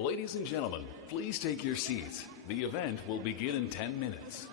Ladies and gentlemen, please take your seats. The event will begin in 10 minutes.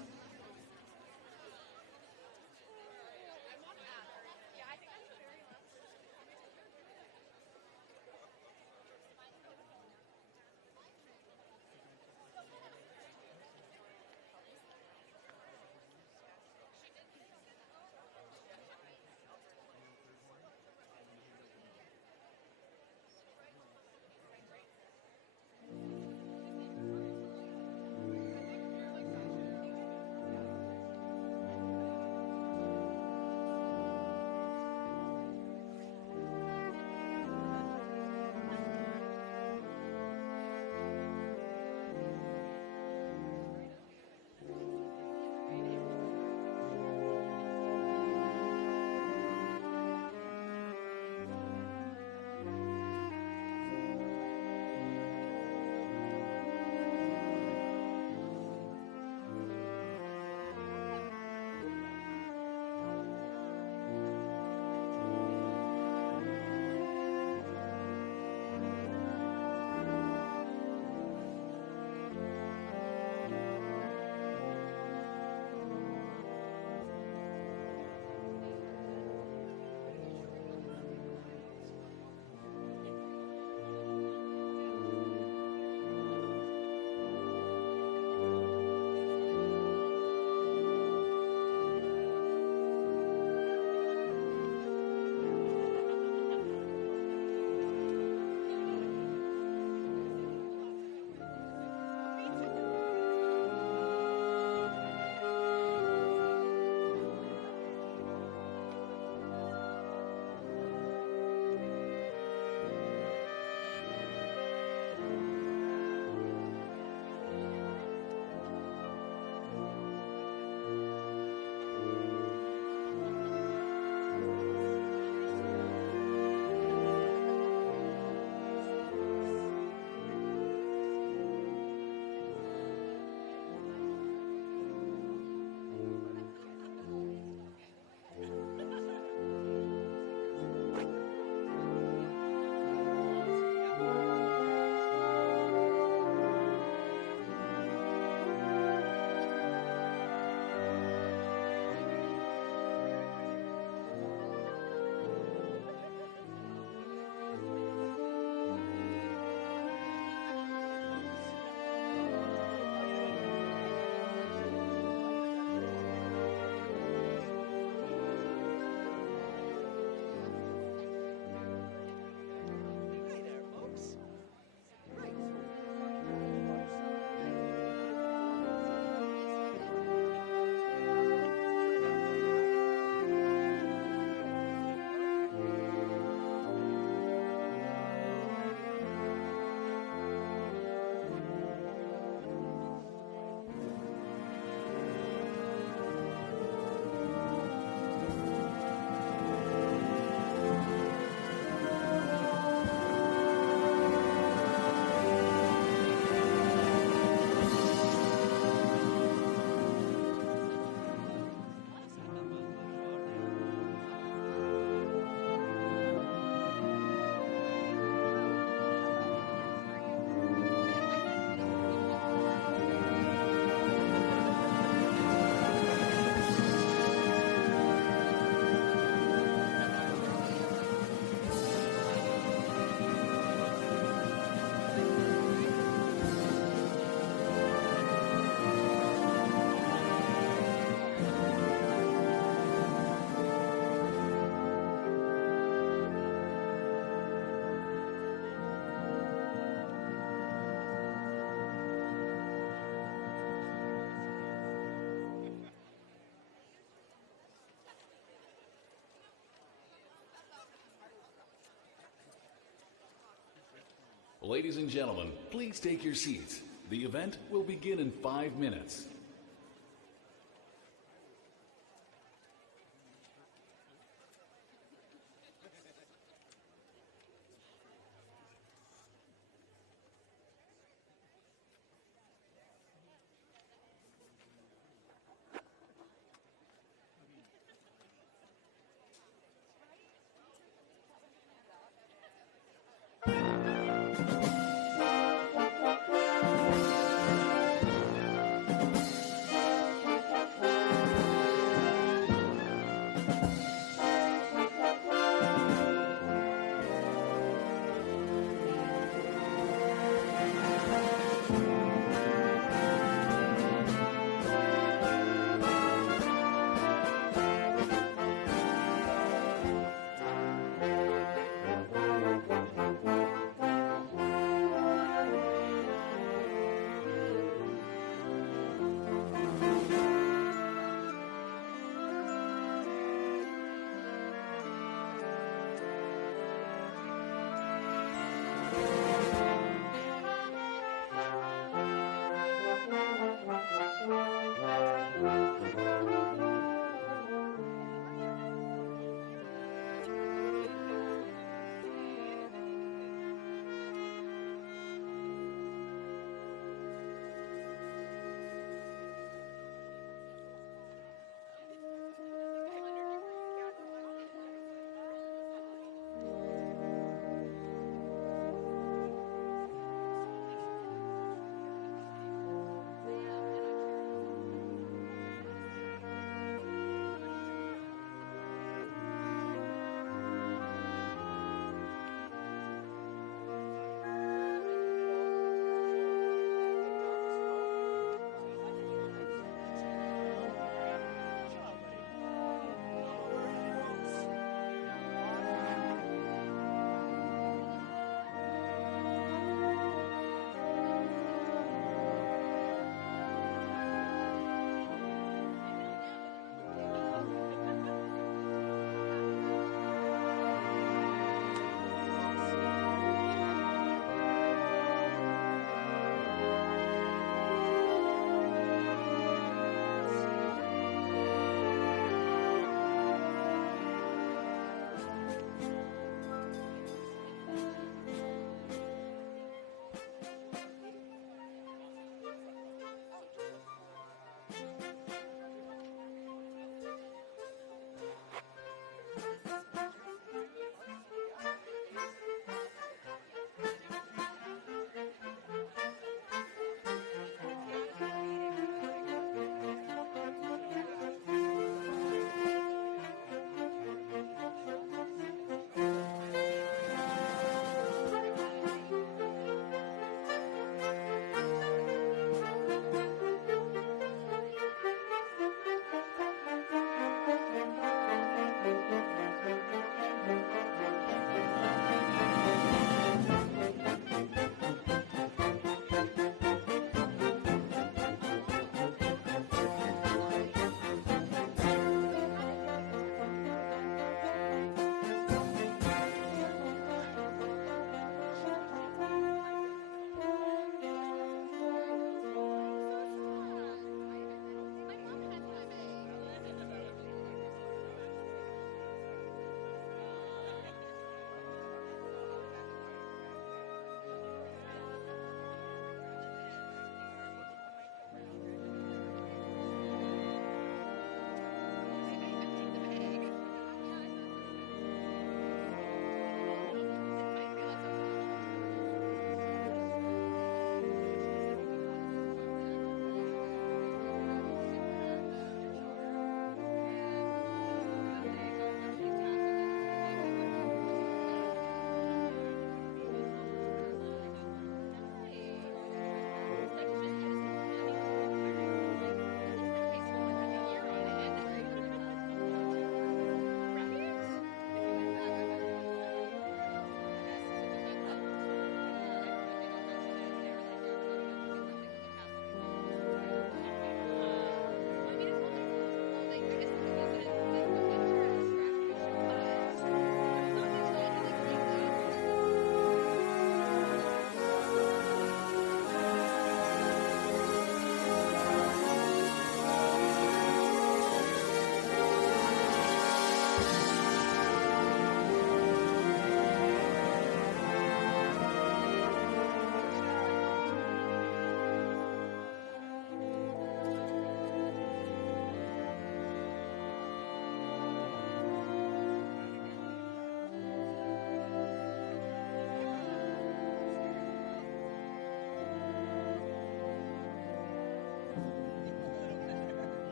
Ladies and gentlemen, please take your seats. The event will begin in 5 minutes.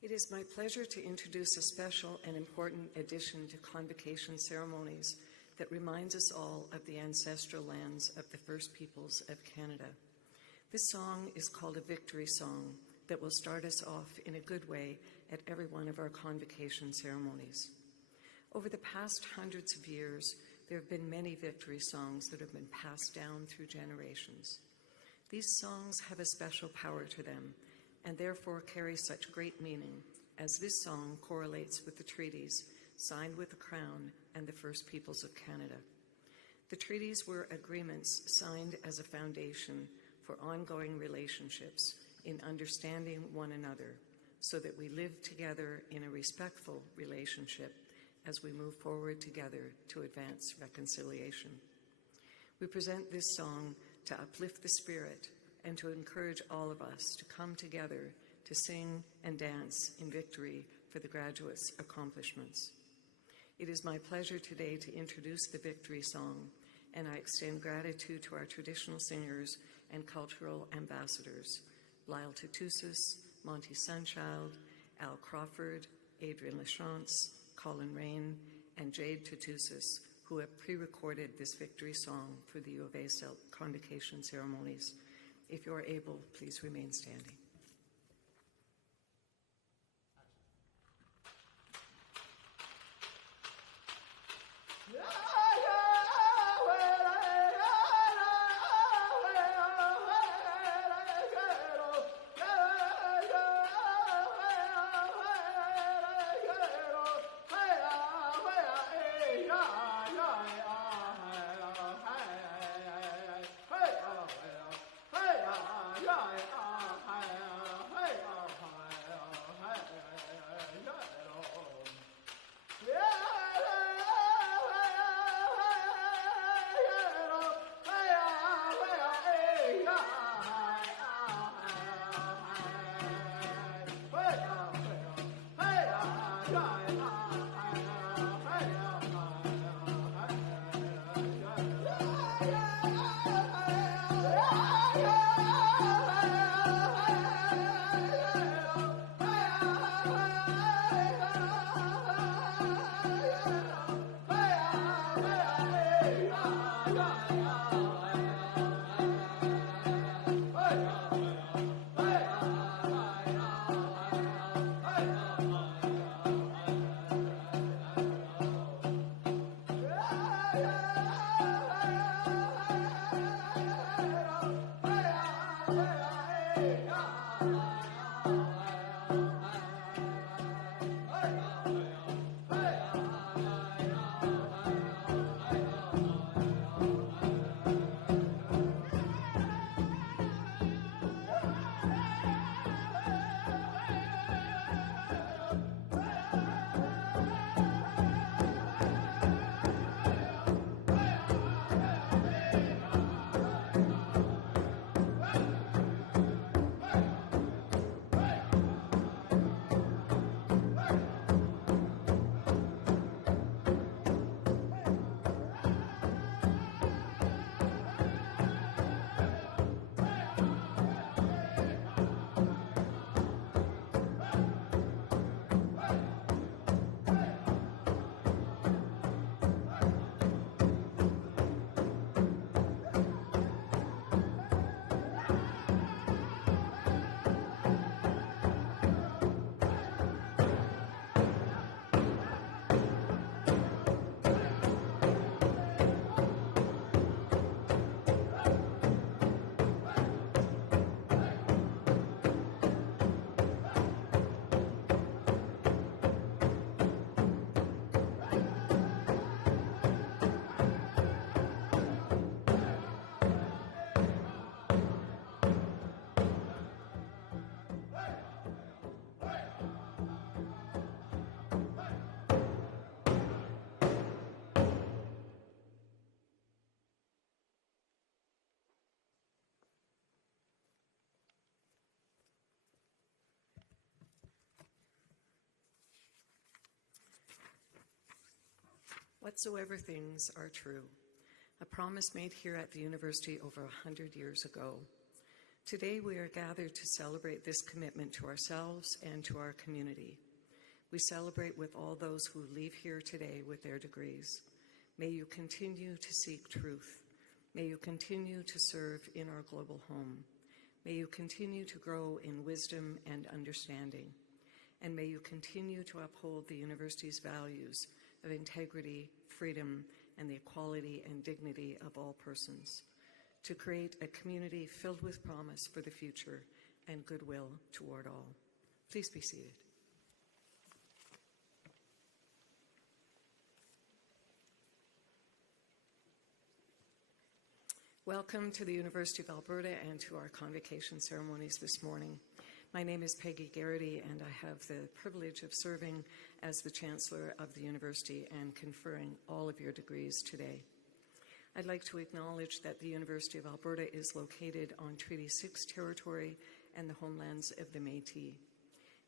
It is my pleasure to introduce a special and important addition to Convocation ceremonies that reminds us all of the ancestral lands of the First Peoples of Canada. This song is called a victory song that will start us off in a good way at every one of our Convocation ceremonies. Over the past hundreds of years, there have been many victory songs that have been passed down through generations. These songs have a special power to them and therefore carry such great meaning, as this song correlates with the treaties signed with the Crown and the First Peoples of Canada. The treaties were agreements signed as a foundation for ongoing relationships in understanding one another, so that we live together in a respectful relationship as we move forward together to advance reconciliation. We present this song to uplift the spirit and to encourage all of us to come together to sing and dance in victory for the graduates' accomplishments. It is my pleasure today to introduce the victory song, and I extend gratitude to our traditional singers and cultural ambassadors, Lyle Tutusis, Monty Sunchild, Al Crawford, Adrian Lachance, Colin Rain, and Jade Tutusis, who have pre-recorded this victory song for the U of A Convocation ceremonies. If you are able, please remain standing. Whatsoever things are true, a promise made here at the university over 100 years ago. Today we are gathered to celebrate this commitment to ourselves and to our community. We celebrate with all those who leave here today with their degrees. May you continue to seek truth. May you continue to serve in our global home. May you continue to grow in wisdom and understanding. And may you continue to uphold the university's values of integrity, freedom, and the equality and dignity of all persons, to create a community filled with promise for the future and goodwill toward all. Please be seated. Welcome to the University of Alberta and to our convocation ceremonies this morning. My name is Peggy Garrity, and I have the privilege of serving as the Chancellor of the University and conferring all of your degrees today. I'd like to acknowledge that the University of Alberta is located on Treaty 6 territory and the homelands of the Métis.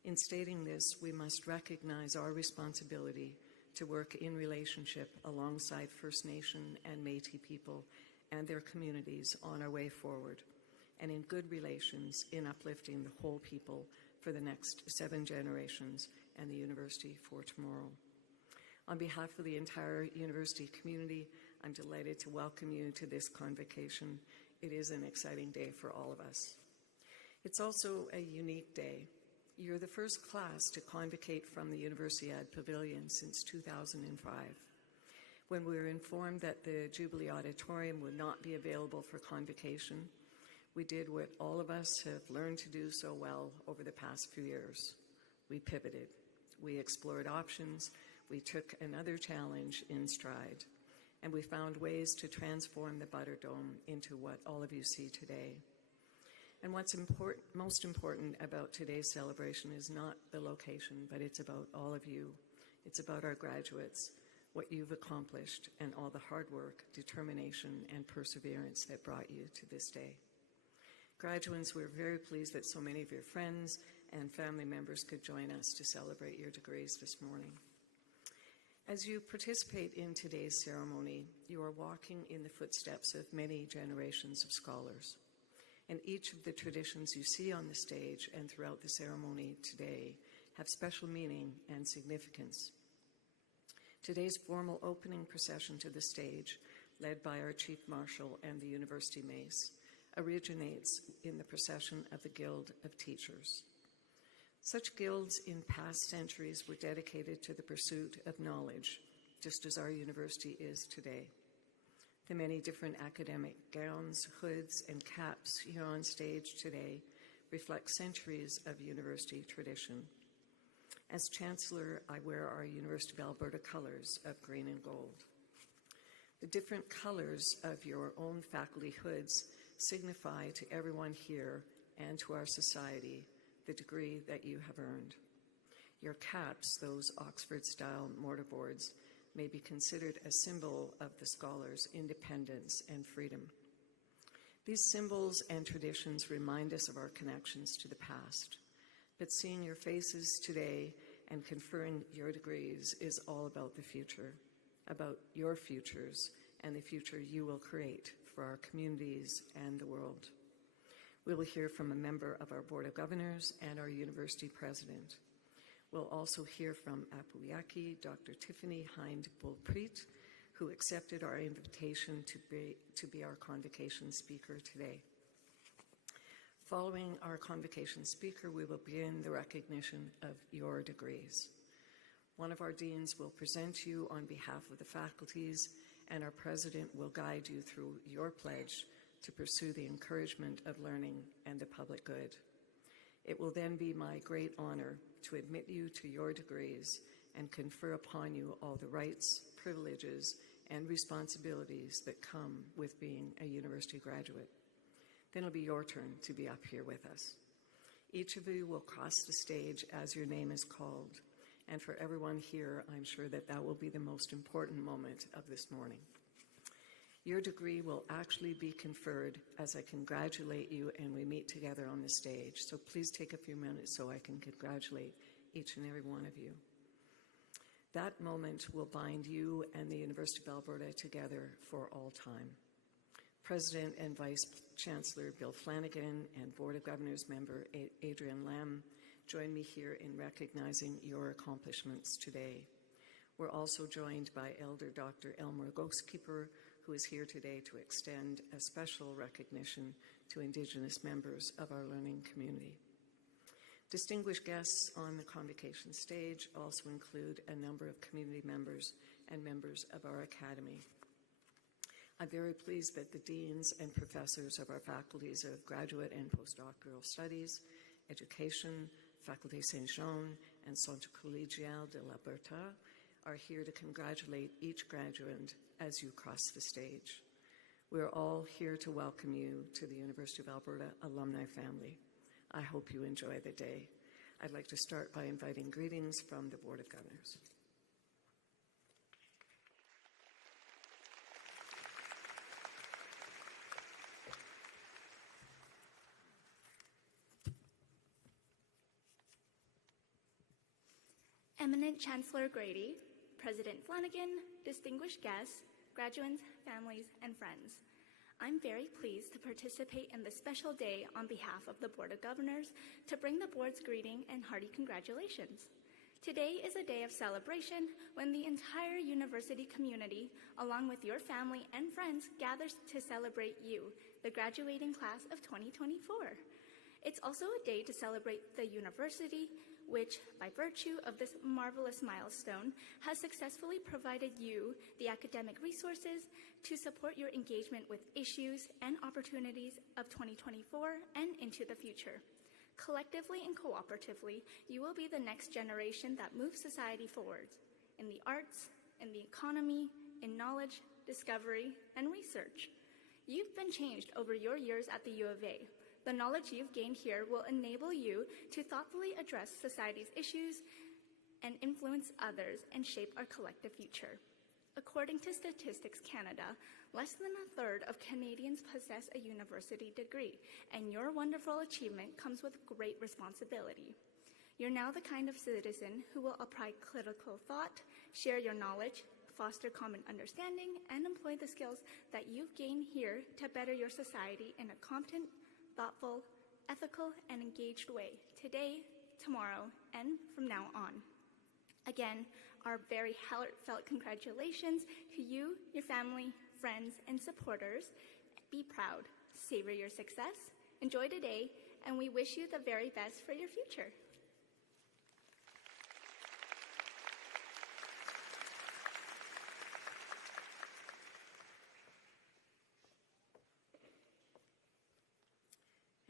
In stating this, we must recognize our responsibility to work in relationship alongside First Nation and Métis people and their communities on our way forward, and in good relations in uplifting the whole people for the next 7 generations and the university for tomorrow. On behalf of the entire university community, I'm delighted to welcome you to this convocation. It is an exciting day for all of us. It's also a unique day. You're the first class to convocate from the Universiade Pavilion since 2005. When we were informed that the Jubilee Auditorium would not be available for convocation, we did what all of us have learned to do so well over the past few years. We pivoted. We explored options. We took another challenge in stride. And we found ways to transform the Butterdome into what all of you see today. And what's most important about today's celebration is not the location, but it's about all of you. It's about our graduates, what you've accomplished, and all the hard work, determination, and perseverance that brought you to this day. Graduates, we're very pleased that so many of your friends and family members could join us to celebrate your degrees this morning. As you participate in today's ceremony, you are walking in the footsteps of many generations of scholars. And each of the traditions you see on the stage and throughout the ceremony today have special meaning and significance. Today's formal opening procession to the stage, led by our Chief Marshal and the University Mace, originates in the procession of the Guild of Teachers. Such guilds in past centuries were dedicated to the pursuit of knowledge, just as our university is today. The many different academic gowns, hoods, and caps here on stage today reflect centuries of university tradition. As Chancellor, I wear our University of Alberta colors of green and gold. The different colors of your own faculty hoods signify to everyone here and to our society the degree that you have earned. Your caps, those Oxford-style mortarboards, may be considered a symbol of the scholar's independence and freedom. These symbols and traditions remind us of our connections to the past. But seeing your faces today and conferring your degrees is all about the future, about your futures and the future you will create for our communities and the world. We will hear from a member of our Board of Governors and our university president. We'll also hear from Apuyaki, Dr. Tiffany Hind-Bulpreet, who accepted our invitation to be our convocation speaker today. Following our convocation speaker, we will begin the recognition of your degrees. One of our deans will present you on behalf of the faculties, and our president will guide you through your pledge to pursue the encouragement of learning and the public good. It will then be my great honor to admit you to your degrees and confer upon you all the rights, privileges, and responsibilities that come with being a university graduate. Then it'll be your turn to be up here with us. Each of you will cross the stage as your name is called, and for everyone here, I'm sure that that will be the most important moment of this morning. Your degree will actually be conferred as I congratulate you and we meet together on the stage. So please take a few minutes so I can congratulate each and every one of you. That moment will bind you and the University of Alberta together for all time. President and Vice Chancellor Bill Flanagan and Board of Governors member Adrian Lam join me here in recognizing your accomplishments today. We're also joined by Elder Dr. Elmer Ghostkeeper, who is here today to extend a special recognition to Indigenous members of our learning community. Distinguished guests on the convocation stage also include a number of community members and members of our academy. I'm very pleased that the deans and professors of our faculties of graduate and postdoctoral studies, education, Faculté Saint-Jean, and Centre Collégial de l'Alberta are here to congratulate each graduate as you cross the stage. We're all here to welcome you to the University of Alberta alumni family. I hope you enjoy the day. I'd like to start by inviting greetings from the Board of Governors. Eminent Chancellor Grady, President Flanagan, distinguished guests, graduates, families, and friends. I'm very pleased to participate in this special day on behalf of the Board of Governors to bring the board's greeting and hearty congratulations. Today is a day of celebration when the entire university community, along with your family and friends, gathers to celebrate you, the graduating class of 2024. It's also a day to celebrate the university, which, by virtue of this marvelous milestone, has successfully provided you the academic resources to support your engagement with issues and opportunities of 2024 and into the future. Collectively and cooperatively, you will be the next generation that moves society forward in the arts, in the economy, in knowledge, discovery, and research. You've been changed over your years at the U of A. The knowledge you've gained here will enable you to thoughtfully address society's issues and influence others and shape our collective future. According to Statistics Canada, less than a third of Canadians possess a university degree, and your wonderful achievement comes with great responsibility. You're now the kind of citizen who will apply critical thought, share your knowledge, foster common understanding, and employ the skills that you've gained here to better your society in a competent, thoughtful, ethical, and engaged way, today, tomorrow, and from now on. Again, our very heartfelt congratulations to you, your family, friends, and supporters. Be proud, savor your success, enjoy today, and we wish you the very best for your future.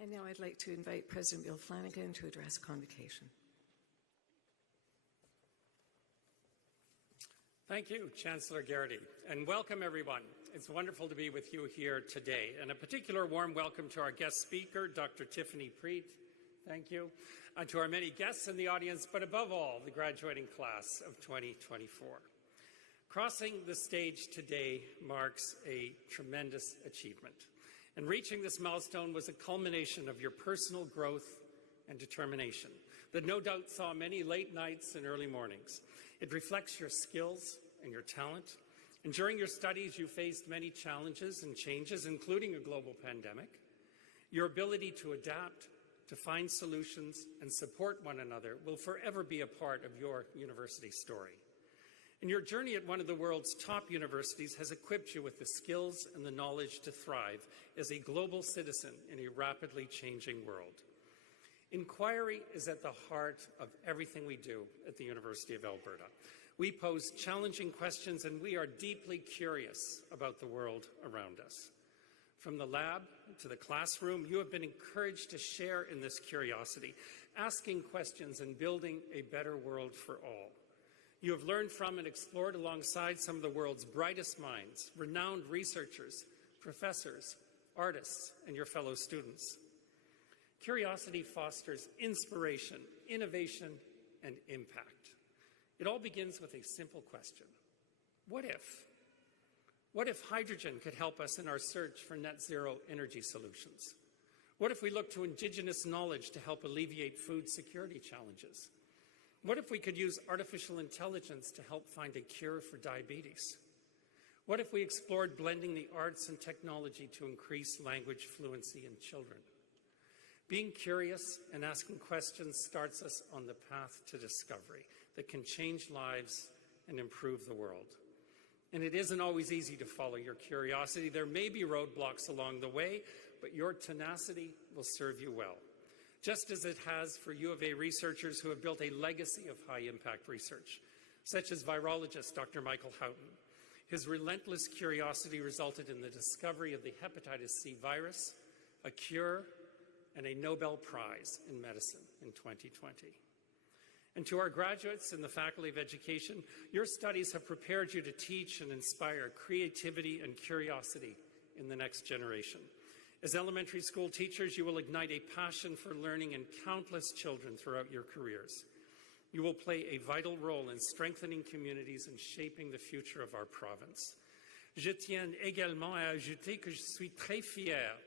And now I'd like to invite President Bill Flanagan to address convocation. Thank you, Chancellor Garrity, and welcome everyone. It's wonderful to be with you here today, and a particular warm welcome to our guest speaker, Dr. Tiffany Preet. Thank you. To our many guests in the audience, but above all, the graduating class of 2024. Crossing the stage today marks a tremendous achievement. And reaching this milestone was a culmination of your personal growth and determination that no doubt saw many late nights and early mornings. It reflects your skills and your talent. And during your studies, you faced many challenges and changes, including a global pandemic. Your ability to adapt, to find solutions, and support one another will forever be a part of your university story. And your journey at one of the world's top universities has equipped you with the skills and the knowledge to thrive as a global citizen in a rapidly changing world. Inquiry is at the heart of everything we do at the University of Alberta. We pose challenging questions, and we are deeply curious about the world around us. From the lab to the classroom, you have been encouraged to share in this curiosity, asking questions and building a better world for all. You have learned from and explored alongside some of the world's brightest minds, renowned researchers, professors, artists, and your fellow students. Curiosity fosters inspiration, innovation, and impact. It all begins with a simple question. What if? What if hydrogen could help us in our search for net zero energy solutions? What if we look to Indigenous knowledge to help alleviate food security challenges? What if we could use artificial intelligence to help find a cure for diabetes? What if we explored blending the arts and technology to increase language fluency in children? Being curious and asking questions starts us on the path to discovery that can change lives and improve the world. And it isn't always easy to follow your curiosity. There may be roadblocks along the way, but your tenacity will serve you well, just as it has for U of A researchers who have built a legacy of high-impact research, such as virologist Dr. Michael Houghton. His relentless curiosity resulted in the discovery of the hepatitis C virus, a cure, and a Nobel Prize in Medicine in 2020. And to our graduates in the Faculty of Education, your studies have prepared you to teach and inspire creativity and curiosity in the next generation. As elementary school teachers, you will ignite a passion for learning in countless children throughout your careers. You will play a vital role in strengthening communities and shaping the future of our province. Je tiens également à ajouter que je suis très fier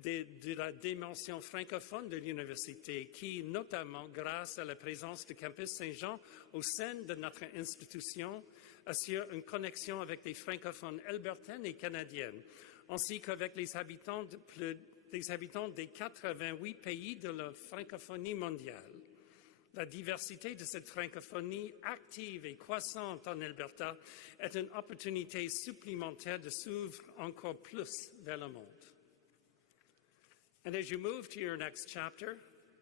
de la dimension francophone de l'université qui, notamment grâce à la présence du campus Saint-Jean au sein de notre institution, assure une connexion avec les francophones albertaines et canadiennes, ainsi qu'avec les habitants des 88 pays de la francophonie mondiale. La diversité de cette francophonie active et croissante en Alberta est une opportunité supplémentaire de s'ouvrir encore plus vers le monde. And as you move to your next chapter,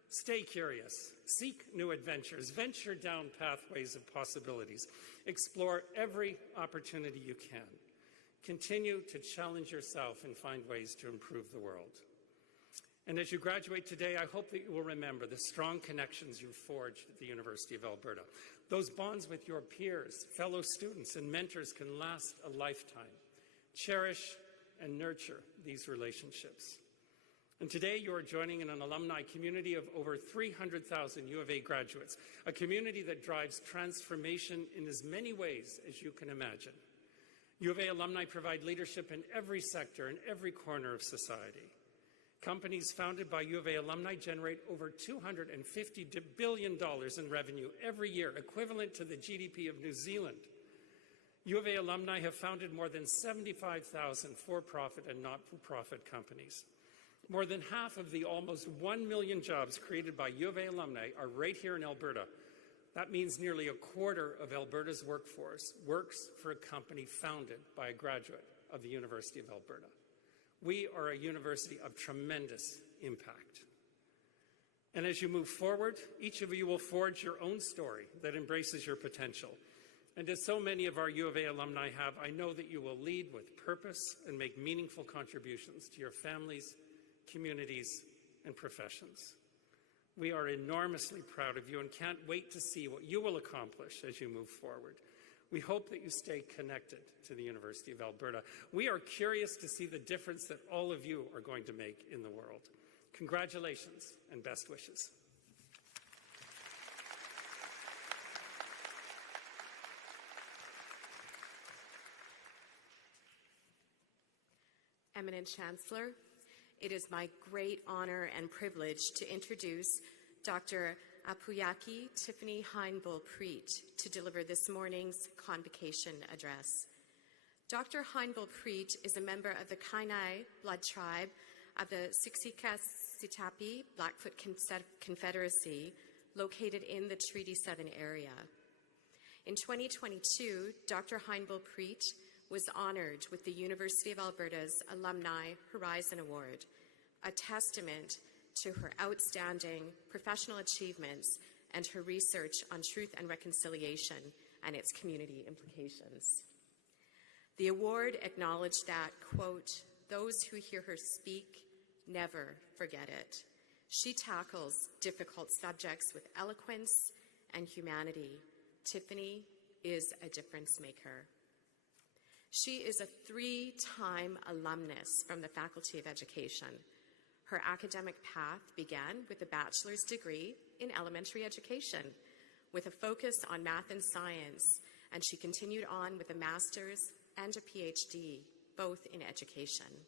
stay curious, seek new adventures, venture down pathways of possibilities, explore every opportunity you can. Continue to challenge yourself and find ways to improve the world. And as you graduate today, I hope that you will remember the strong connections you've forged at the University of Alberta. Those bonds with your peers, fellow students, and mentors can last a lifetime. Cherish and nurture these relationships. And today you are joining in an alumni community of over 300,000 U of A graduates, a community that drives transformation in as many ways as you can imagine. U of A alumni provide leadership in every sector and every corner of society. Companies founded by U of A alumni generate over $250 billion in revenue every year, equivalent to the GDP of New Zealand. U of A alumni have founded more than 75,000 for-profit and not-for-profit companies. More than half of the almost 1 million jobs created by U of A alumni are right here in Alberta. That means nearly a quarter of Alberta's workforce works for a company founded by a graduate of the University of Alberta. We are a university of tremendous impact. And as you move forward, each of you will forge your own story that embraces your potential. And as so many of our U of A alumni have, I know that you will lead with purpose and make meaningful contributions to your families, communities, and professions. We are enormously proud of you and can't wait to see what you will accomplish as you move forward. We hope that you stay connected to the University of Alberta. We are curious to see the difference that all of you are going to make in the world. Congratulations and best wishes. Eminent Chancellor, it is my great honor and privilege to introduce Dr. Apuyaki Tiffany Heinbull-Preet to deliver this morning's convocation address. Dr. Heinbull-Preet is a member of the Kainai blood tribe of the Siksika-Sitapi Blackfoot Confederacy located in the Treaty 7 area. In 2022, Dr. Heinbull-Preet was honored with the University of Alberta's Alumni Horizon Award, a testament to her outstanding professional achievements and her research on truth and reconciliation and its community implications. The award acknowledged that, quote, "Those who hear her speak never forget it. She tackles difficult subjects with eloquence and humanity. Tiffany is a difference maker." She is a 3-time alumnus from the Faculty of Education. Her academic path began with a bachelor's degree in elementary education with a focus on math and science, and she continued on with a master's and a PhD, both in education.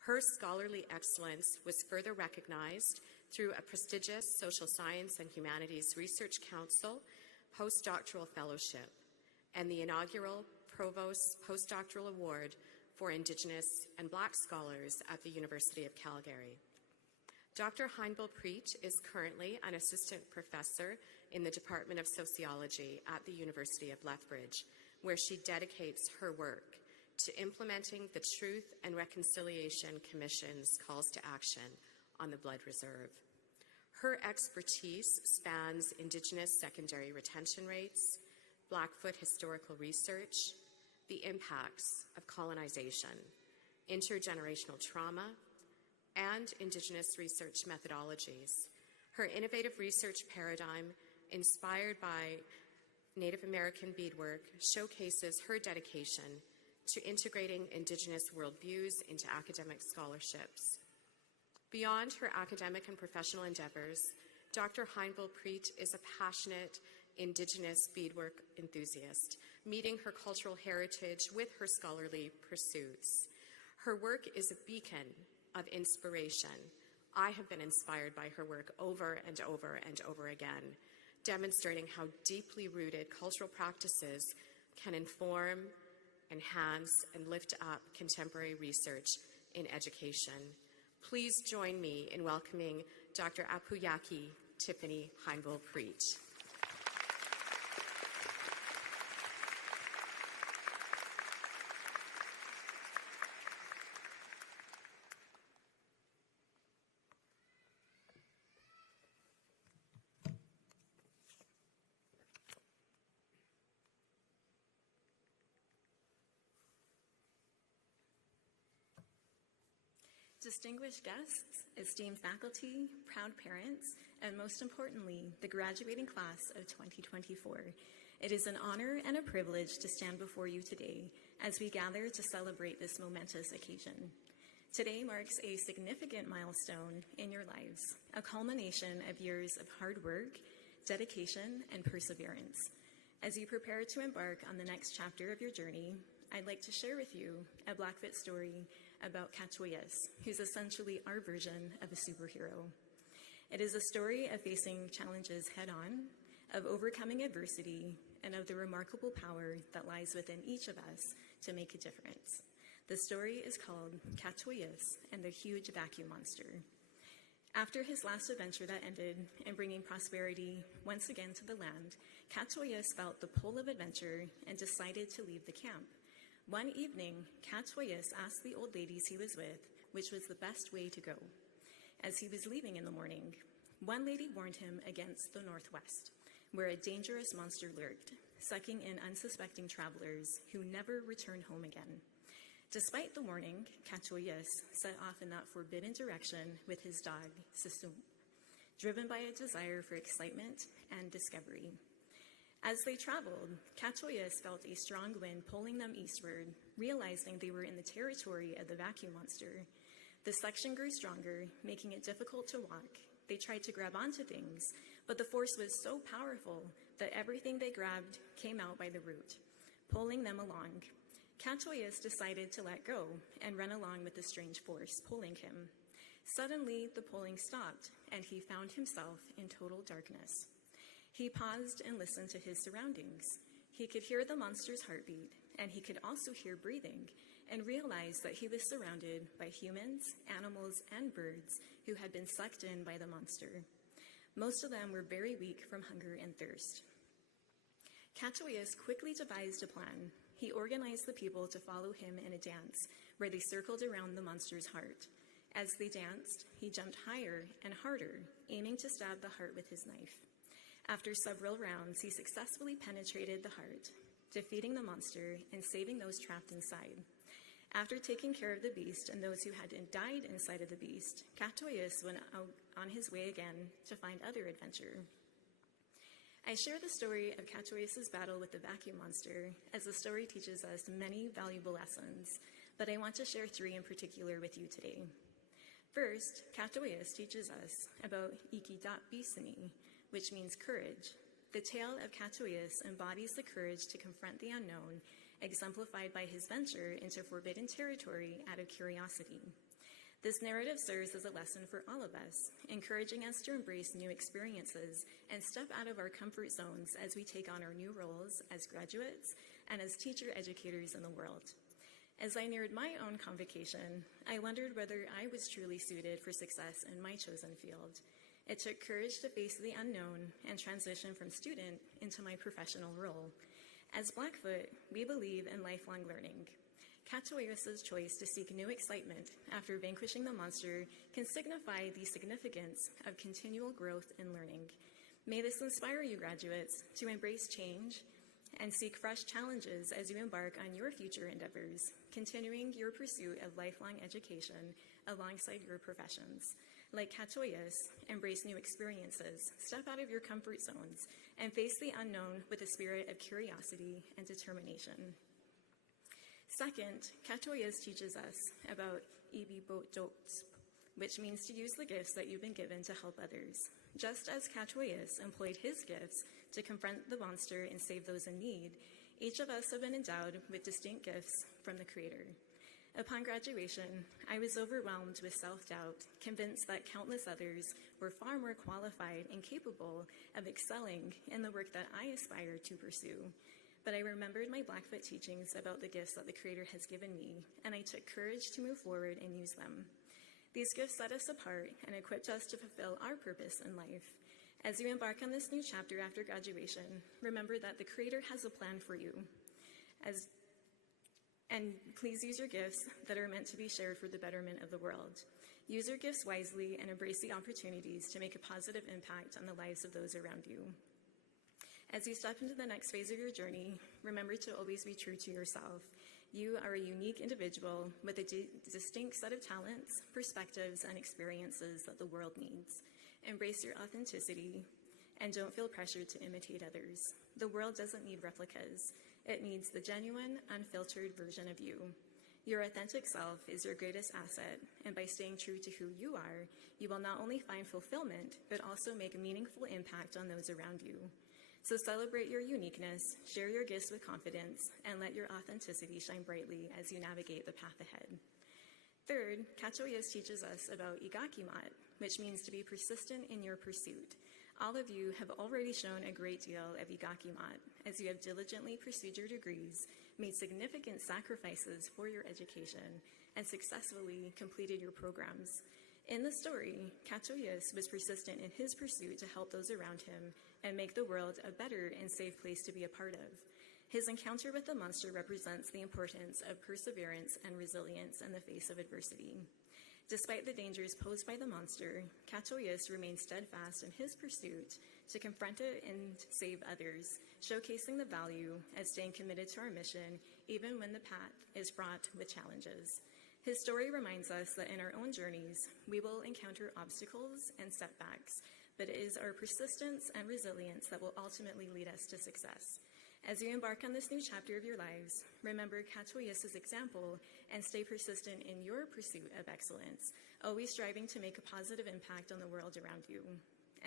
Her scholarly excellence was further recognized through a prestigious Social Science and Humanities Research Council postdoctoral fellowship and the inaugural Provost's Postdoctoral Award for Indigenous and Black Scholars at the University of Calgary. Dr. Heinbel-Preet is currently an assistant professor in the Department of Sociology at the University of Lethbridge, where she dedicates her work to implementing the Truth and Reconciliation Commission's calls to action on the Blood Reserve. Her expertise spans Indigenous secondary retention rates, Blackfoot historical research, the impacts of colonization, intergenerational trauma, and Indigenous research methodologies. Her innovative research paradigm, inspired by Native American beadwork, showcases her dedication to integrating Indigenous worldviews into academic scholarships. Beyond her academic and professional endeavors, Dr. Heinbel-Preet is a passionate Indigenous beadwork enthusiast, meeting her cultural heritage with her scholarly pursuits. Her work is a beacon of inspiration. I have been inspired by her work over and over and over again, demonstrating how deeply rooted cultural practices can inform, enhance, and lift up contemporary research in education. Please join me in welcoming Dr. Apuyaki Tiffany Heinbel-Preet. Distinguished guests, esteemed faculty, proud parents, and most importantly, the graduating class of 2024. It is an honor and a privilege to stand before you today as we gather to celebrate this momentous occasion. Today marks a significant milestone in your lives, a culmination of years of hard work, dedication, and perseverance. As you prepare to embark on the next chapter of your journey, I'd like to share with you a Blackfoot story about Katoyas, who's essentially our version of a superhero. It is a story of facing challenges head-on, of overcoming adversity, and of the remarkable power that lies within each of us to make a difference. The story is called Katoyas and the Huge Vacuum Monster. After his last adventure that ended in bringing prosperity once again to the land, Katoyas felt the pull of adventure and decided to leave the camp. One evening, Katoyas asked the old ladies he was with which was the best way to go. As he was leaving in the morning, one lady warned him against the northwest, where a dangerous monster lurked, sucking in unsuspecting travelers who never returned home again. Despite the warning, Katoyas set off in that forbidden direction with his dog, Sasum, driven by a desire for excitement and discovery. As they traveled, Katoyas felt a strong wind pulling them eastward, realizing they were in the territory of the vacuum monster. The suction grew stronger, making it difficult to walk. They tried to grab onto things, but the force was so powerful that everything they grabbed came out by the root, pulling them along. Katoyas decided to let go and run along with the strange force pulling him. Suddenly, the pulling stopped, and he found himself in total darkness. He paused and listened to his surroundings. He could hear the monster's heartbeat, and he could also hear breathing, and realized that he was surrounded by humans, animals, and birds who had been sucked in by the monster. Most of them were very weak from hunger and thirst. Katoyas quickly devised a plan. He organized the people to follow him in a dance, where they circled around the monster's heart. As they danced, he jumped higher and harder, aiming to stab the heart with his knife. After several rounds, he successfully penetrated the heart, defeating the monster and saving those trapped inside. After taking care of the beast and those who had died inside of the beast, Katoyas went out on his way again to find other adventure. I share the story of Katoyas' battle with the vacuum monster, as the story teaches us many valuable lessons, but I want to share 3 in particular with you today. First, Katoyas teaches us about ikidatbisini, which means courage. The tale of Katoyas embodies the courage to confront the unknown, exemplified by his venture into forbidden territory out of curiosity. This narrative serves as a lesson for all of us, encouraging us to embrace new experiences and step out of our comfort zones as we take on our new roles as graduates, and as teacher educators in the world. As I neared my own convocation, I wondered whether I was truly suited for success in my chosen field. It took courage to face the unknown and transition from student into my professional role. As Blackfoot, we believe in lifelong learning. Katoyos' choice to seek new excitement after vanquishing the monster can signify the significance of continual growth and learning. May this inspire you, graduates, to embrace change and seek fresh challenges as you embark on your future endeavors, continuing your pursuit of lifelong education alongside your professions. Like Katoyos, embrace new experiences, step out of your comfort zones, and face the unknown with a spirit of curiosity and determination. Second, Katoyos teaches us about ibibototz, which means to use the gifts that you've been given to help others. Just as Katoyos employed his gifts to confront the monster and save those in need, each of us have been endowed with distinct gifts from the Creator. Upon graduation, I was overwhelmed with self-doubt, convinced that countless others were far more qualified and capable of excelling in the work that I aspired to pursue. But I remembered my Blackfoot teachings about the gifts that the Creator has given me, and I took courage to move forward and use them. These gifts set us apart and equipped us to fulfill our purpose in life. As you embark on this new chapter after graduation, remember that the Creator has a plan for you. And please use your gifts that are meant to be shared for the betterment of the world. Use your gifts wisely and embrace the opportunities to make a positive impact on the lives of those around you. As you step into the next phase of your journey, remember to always be true to yourself. You are a unique individual with a distinct set of talents, perspectives, and experiences that the world needs. Embrace your authenticity and don't feel pressured to imitate others. The world doesn't need replicas. It needs the genuine, unfiltered version of you. Your authentic self is your greatest asset, and by staying true to who you are, you will not only find fulfillment, but also make a meaningful impact on those around you. So celebrate your uniqueness, share your gifts with confidence, and let your authenticity shine brightly as you navigate the path ahead. Third, Katoyos teaches us about igakimat, which means to be persistent in your pursuit. All of you have already shown a great deal of igakimat as you have diligently pursued your degrees, made significant sacrifices for your education, and successfully completed your programs. In the story, Katoyos was persistent in his pursuit to help those around him and make the world a better and safe place to be a part of. His encounter with the monster represents the importance of perseverance and resilience in the face of adversity. Despite the dangers posed by the monster, Katoyos remained steadfast in his pursuit to confront it and save others, showcasing the value of staying committed to our mission even when the path is fraught with challenges. His story reminds us that in our own journeys, we will encounter obstacles and setbacks, but it is our persistence and resilience that will ultimately lead us to success. As you embark on this new chapter of your lives, remember Katoyos' example and stay persistent in your pursuit of excellence, always striving to make a positive impact on the world around you.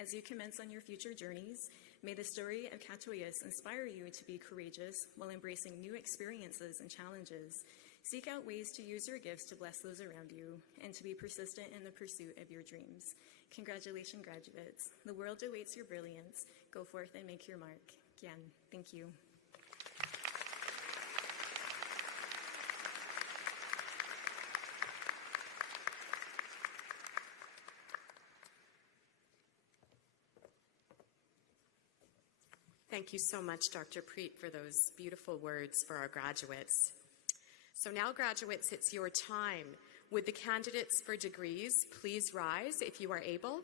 As you commence on your future journeys, may the story of Katoyos inspire you to be courageous while embracing new experiences and challenges. Seek out ways to use your gifts to bless those around you and to be persistent in the pursuit of your dreams. Congratulations, graduates. The world awaits your brilliance. Go forth and make your mark. Again, thank you. Thank you so much, Dr. Preet, for those beautiful words for our graduates. So now, graduates, it's your time. Would the candidates for degrees please rise if you are able?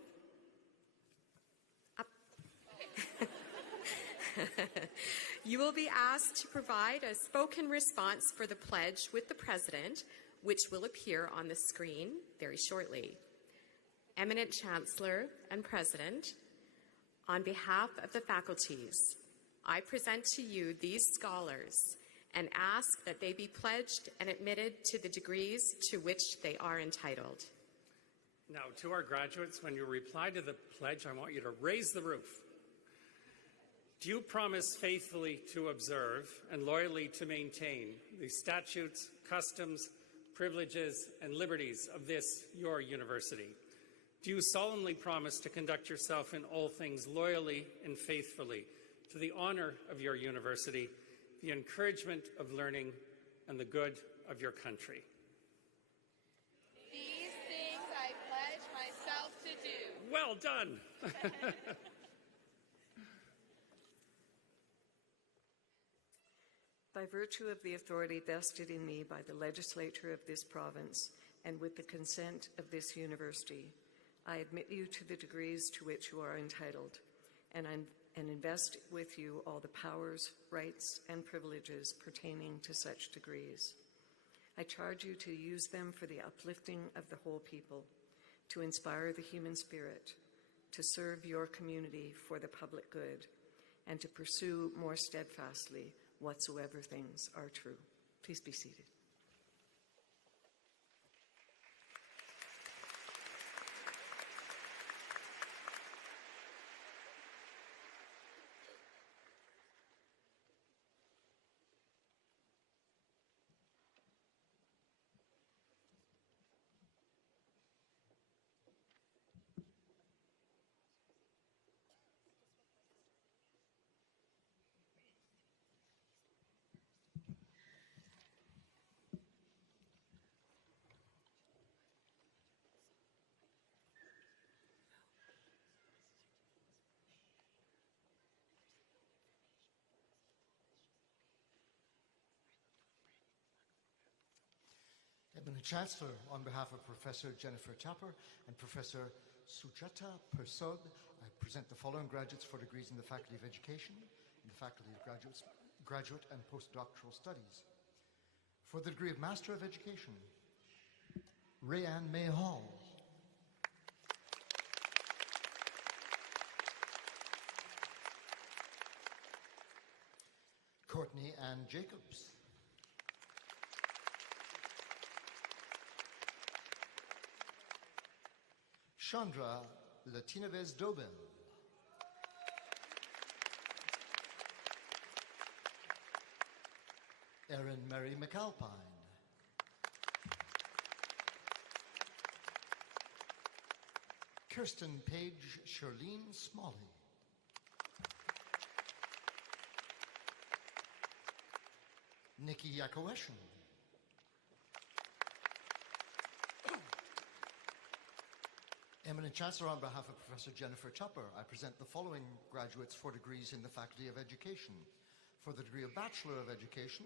Up. You will be asked to provide a spoken response for the pledge with the President, which will appear on the screen very shortly. Eminent Chancellor and President, on behalf of the faculties, I present to you these scholars and ask that they be pledged and admitted to the degrees to which they are entitled. Now, to our graduates, when you reply to the pledge, I want you to raise the roof. Do you promise faithfully to observe and loyally to maintain the statutes, customs, privileges, and liberties of this, your university? Do you solemnly promise to conduct yourself in all things loyally and faithfully to the honor of your university the encouragement of learning, and the good of your country. These things I pledge myself to do. Well done. By virtue of the authority vested in me by the legislature of this province and with the consent of this university, I admit you to the degrees to which you are entitled, and invest with you all the powers, rights, and privileges pertaining to such degrees. I charge you to use them for the uplifting of the whole people, to inspire the human spirit, to serve your community for the public good, and to pursue more steadfastly whatsoever things are true. Please be seated. Eminent Chancellor, on behalf of Professor Jennifer Tapper and Professor Sujata Persod, I present the following graduates for degrees in the Faculty of Education, in the Faculty of Graduate and Postdoctoral Studies. For the degree of Master of Education, Rayanne May Hall. Courtney Ann Jacobs. Chandra Latinaves Dobin. Erin Mary McAlpine. Kirsten Page Shirlene Smalley. Nikki Yakoweshin. Eminent Chancellor, on behalf of Professor Jennifer Tupper, I present the following graduates for degrees in the Faculty of Education. For the degree of Bachelor of Education,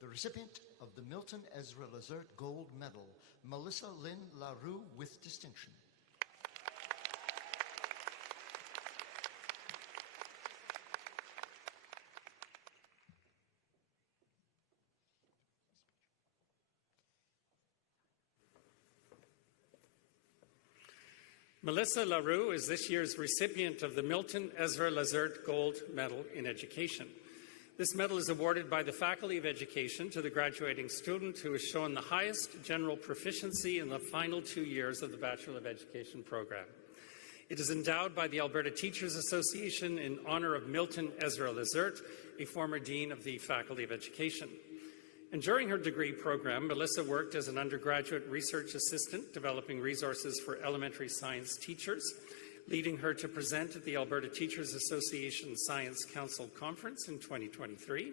the recipient of the Milton Ezra Lazert Gold Medal, Melissa Lynn LaRue with distinction. Melissa LaRue is this year's recipient of the Milton Ezra Lazert Gold Medal in Education. This medal is awarded by the Faculty of Education to the graduating student who has shown the highest general proficiency in the final 2 years of the Bachelor of Education program. It is endowed by the Alberta Teachers Association in honor of Milton Ezra Lazert, a former Dean of the Faculty of Education. And during her degree program, Melissa worked as an undergraduate research assistant, developing resources for elementary science teachers, leading her to present at the Alberta Teachers Association Science Council Conference in 2023.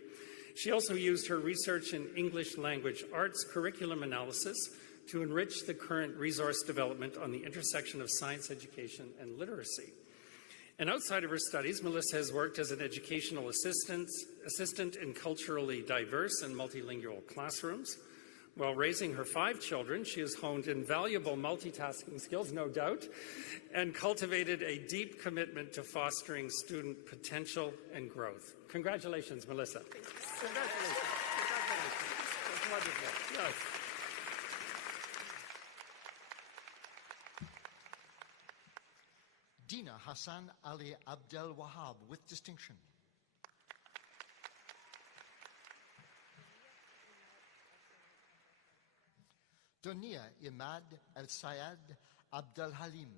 She also used her research in English language arts curriculum analysis to enrich the current resource development on the intersection of science education and literacy. And outside of her studies, Melissa has worked as an educational assistant in culturally diverse and multilingual classrooms. While raising her 5 children, she has honed invaluable multitasking skills, no doubt, and cultivated a deep commitment to fostering student potential and growth. Congratulations, Melissa. Congratulations. That's wonderful. Yes. Dina Hassan Ali Abdel Wahab with distinction. Dunia Imad El Sayed Abdel Halim.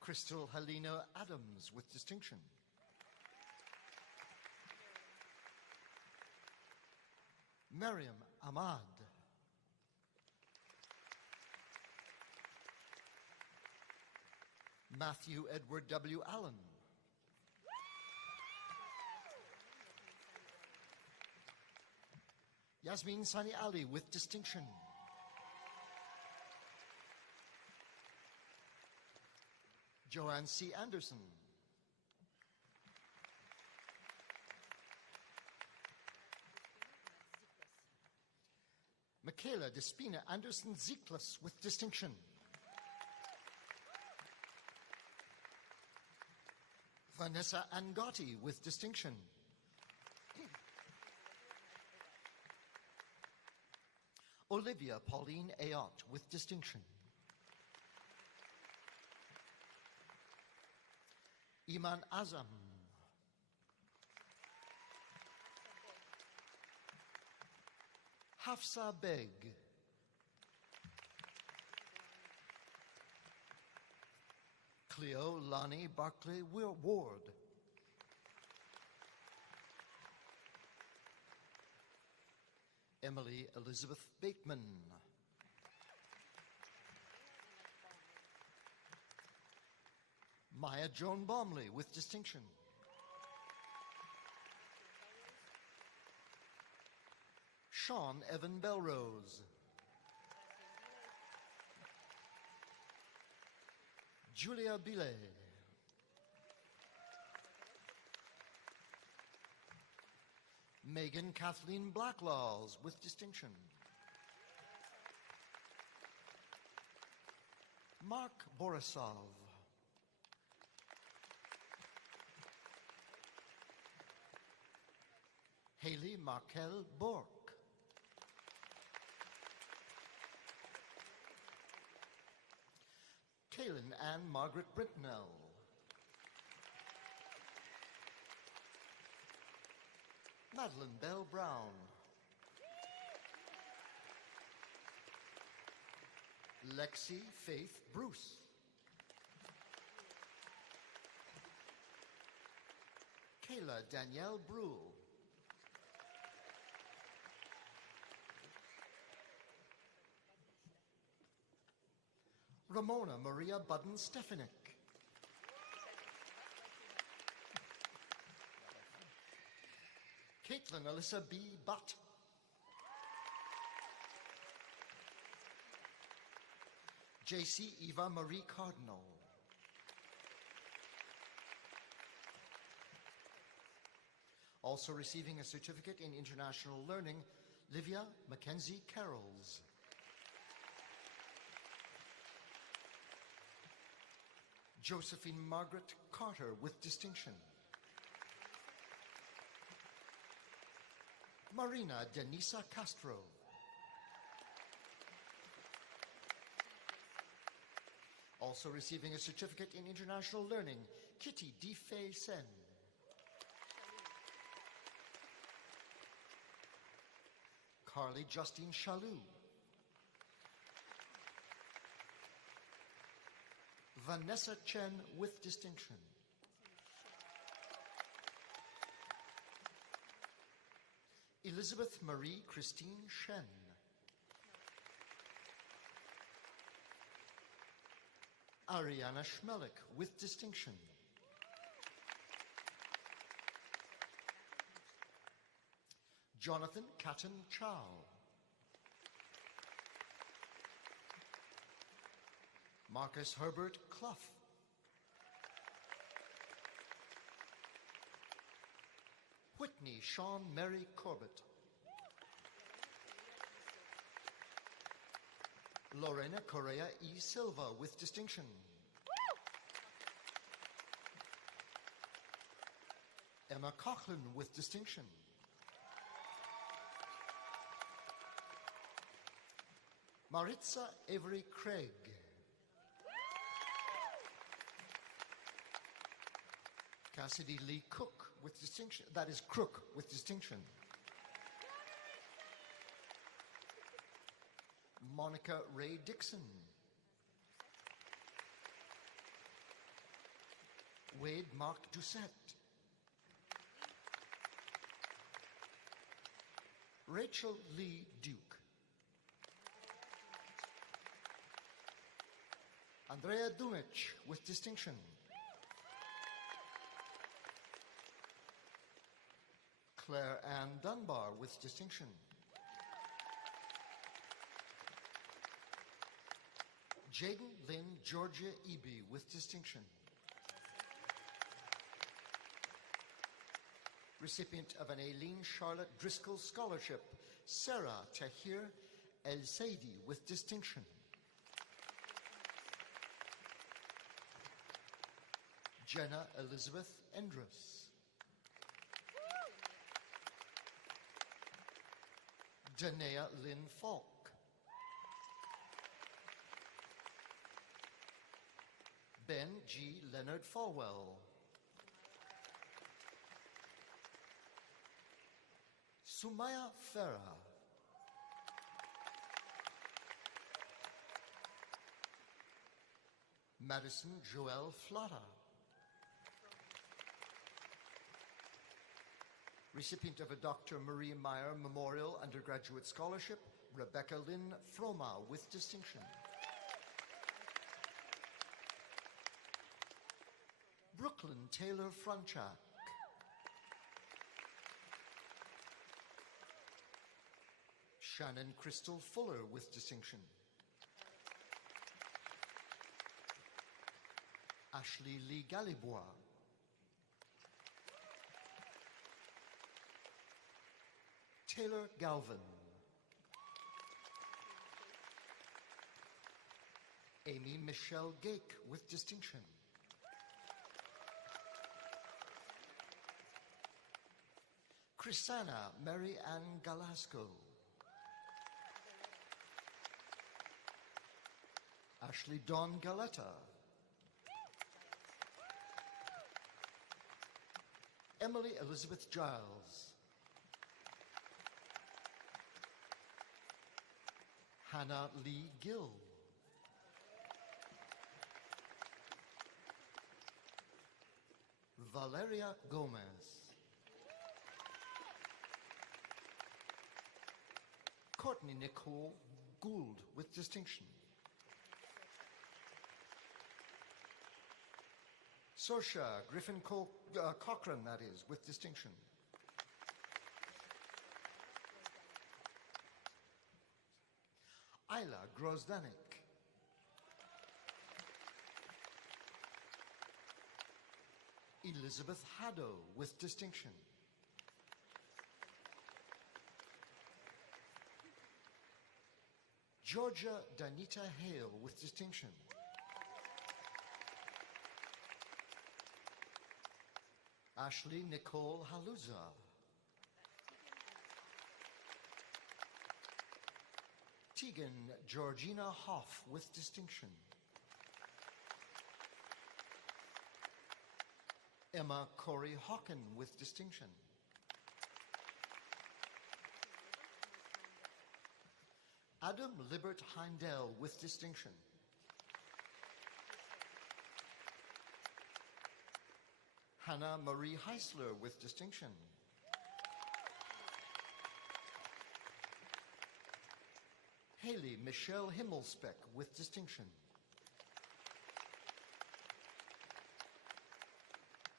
Crystal Helena Adams with distinction. Miriam Ahmad. Matthew Edward W. Allen. Yasmin Sani Ali with distinction. Joanne C. Anderson. Michaela Despina Anderson Ziklas with distinction. Vanessa Angotti with distinction. Olivia Pauline Ayotte with distinction. Iman Azam. Hafsa Beg. Cleo Lani Barclay Ward. Emily Elizabeth Bateman. Maya Joan Baumley with distinction. Sean Evan Belrose. Julia Billet. Megan Kathleen Blacklaws with distinction. Mark Borisov. Haley Markel Bork. Kaylin Ann Margaret Britnell. Madeline Bell Brown. Lexi Faith Bruce. Kayla Danielle Brule. Ramona Maria Budden Stefanik. Caitlin Alyssa B. Butt. JC Eva Marie Cardinal. Also receiving a certificate in international learning, Livia Mackenzie Carrolls. Josephine Margaret Carter with distinction. Marina Denisa Castro. Also receiving a certificate in international learning, Kitty Di-Fei Sen. Carly Justine Chaloux. Vanessa Chen with distinction. Elizabeth Marie Christine Shen. Ariana Schmelik with distinction. Jonathan Catton Chow. Marcus Herbert Clough. Whitney Sean Mary Corbett. Lorena Correa E. Silva with distinction. Emma Coughlin with distinction. Maritza Avery Craig. Cassidy Lee Cook with distinction. That is Crook with distinction. Monica Ray Dixon. Wade Mark Doucette. Rachel Lee Duke. And Andrea Dumic with distinction. Claire Ann Dunbar with distinction. Jaden Lynn Georgia Eby with distinction. Recipient of an Aileen Charlotte Driscoll Scholarship, Sarah Tahir El Saidi with distinction. Jenna Elizabeth Endress. Danea Lynn Falk. Ben G. Leonard Falwell. Sumaya Farah. Madison Joelle Flotta. Recipient of a Dr. Marie Meyer Memorial Undergraduate Scholarship, Rebecca Lynn Froma with distinction. Brooklyn Taylor Franchak. Shannon Crystal Fuller with distinction. Ashley Lee Galibois. Taylor Galvin. Amy Michelle Gake with distinction. Chrisana Mary Ann Galasco. Ashley Dawn Galetta. Emily Elizabeth Giles. Hannah Lee Gill. Valeria Gomez. Courtney Nicole Gould with distinction. Sorsha Griffin Cochran, that is, with distinction. Isla Grozdanik. Elizabeth Haddo with distinction. Georgia Danita Hale with distinction. Ashley Nicole Haluza. Tegan Georgina Hoff with distinction. Emma Corey Hawken with distinction. Adam Libert Heindel with distinction. Hannah Marie Heisler with distinction. Haley Michelle Himmelspeck with distinction.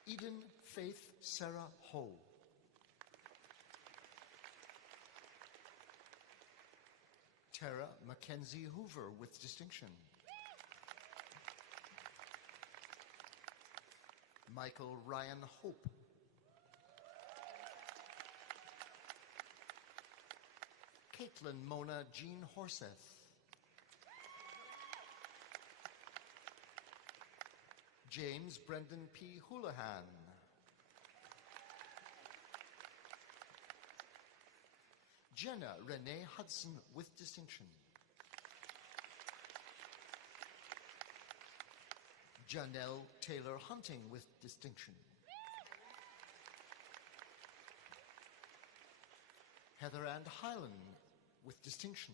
Eden Faith Sarah Ho. Tara Mackenzie Hoover with distinction. Michael Ryan Hope. Caitlin Mona Jean Horseth. James Brendan P. Houlihan. Jenna Renee Hudson with distinction. Janelle Taylor Hunting with distinction. Heather Ann Hyland with distinction.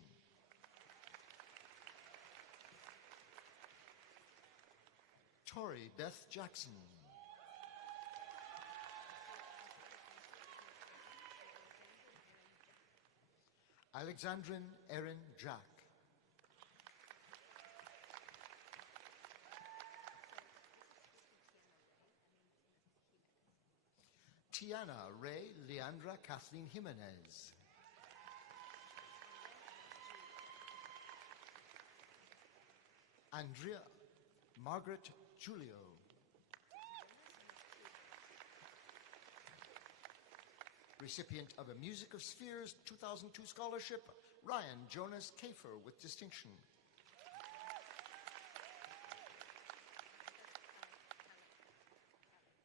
Tori Beth Jackson. Alexandrin Erin Jack. Kiana Ray Leandra Kathleen Jimenez. Andrea Margaret Julio. Recipient of a Music of Spheres 2002 scholarship, Ryan Jonas Kafer with distinction.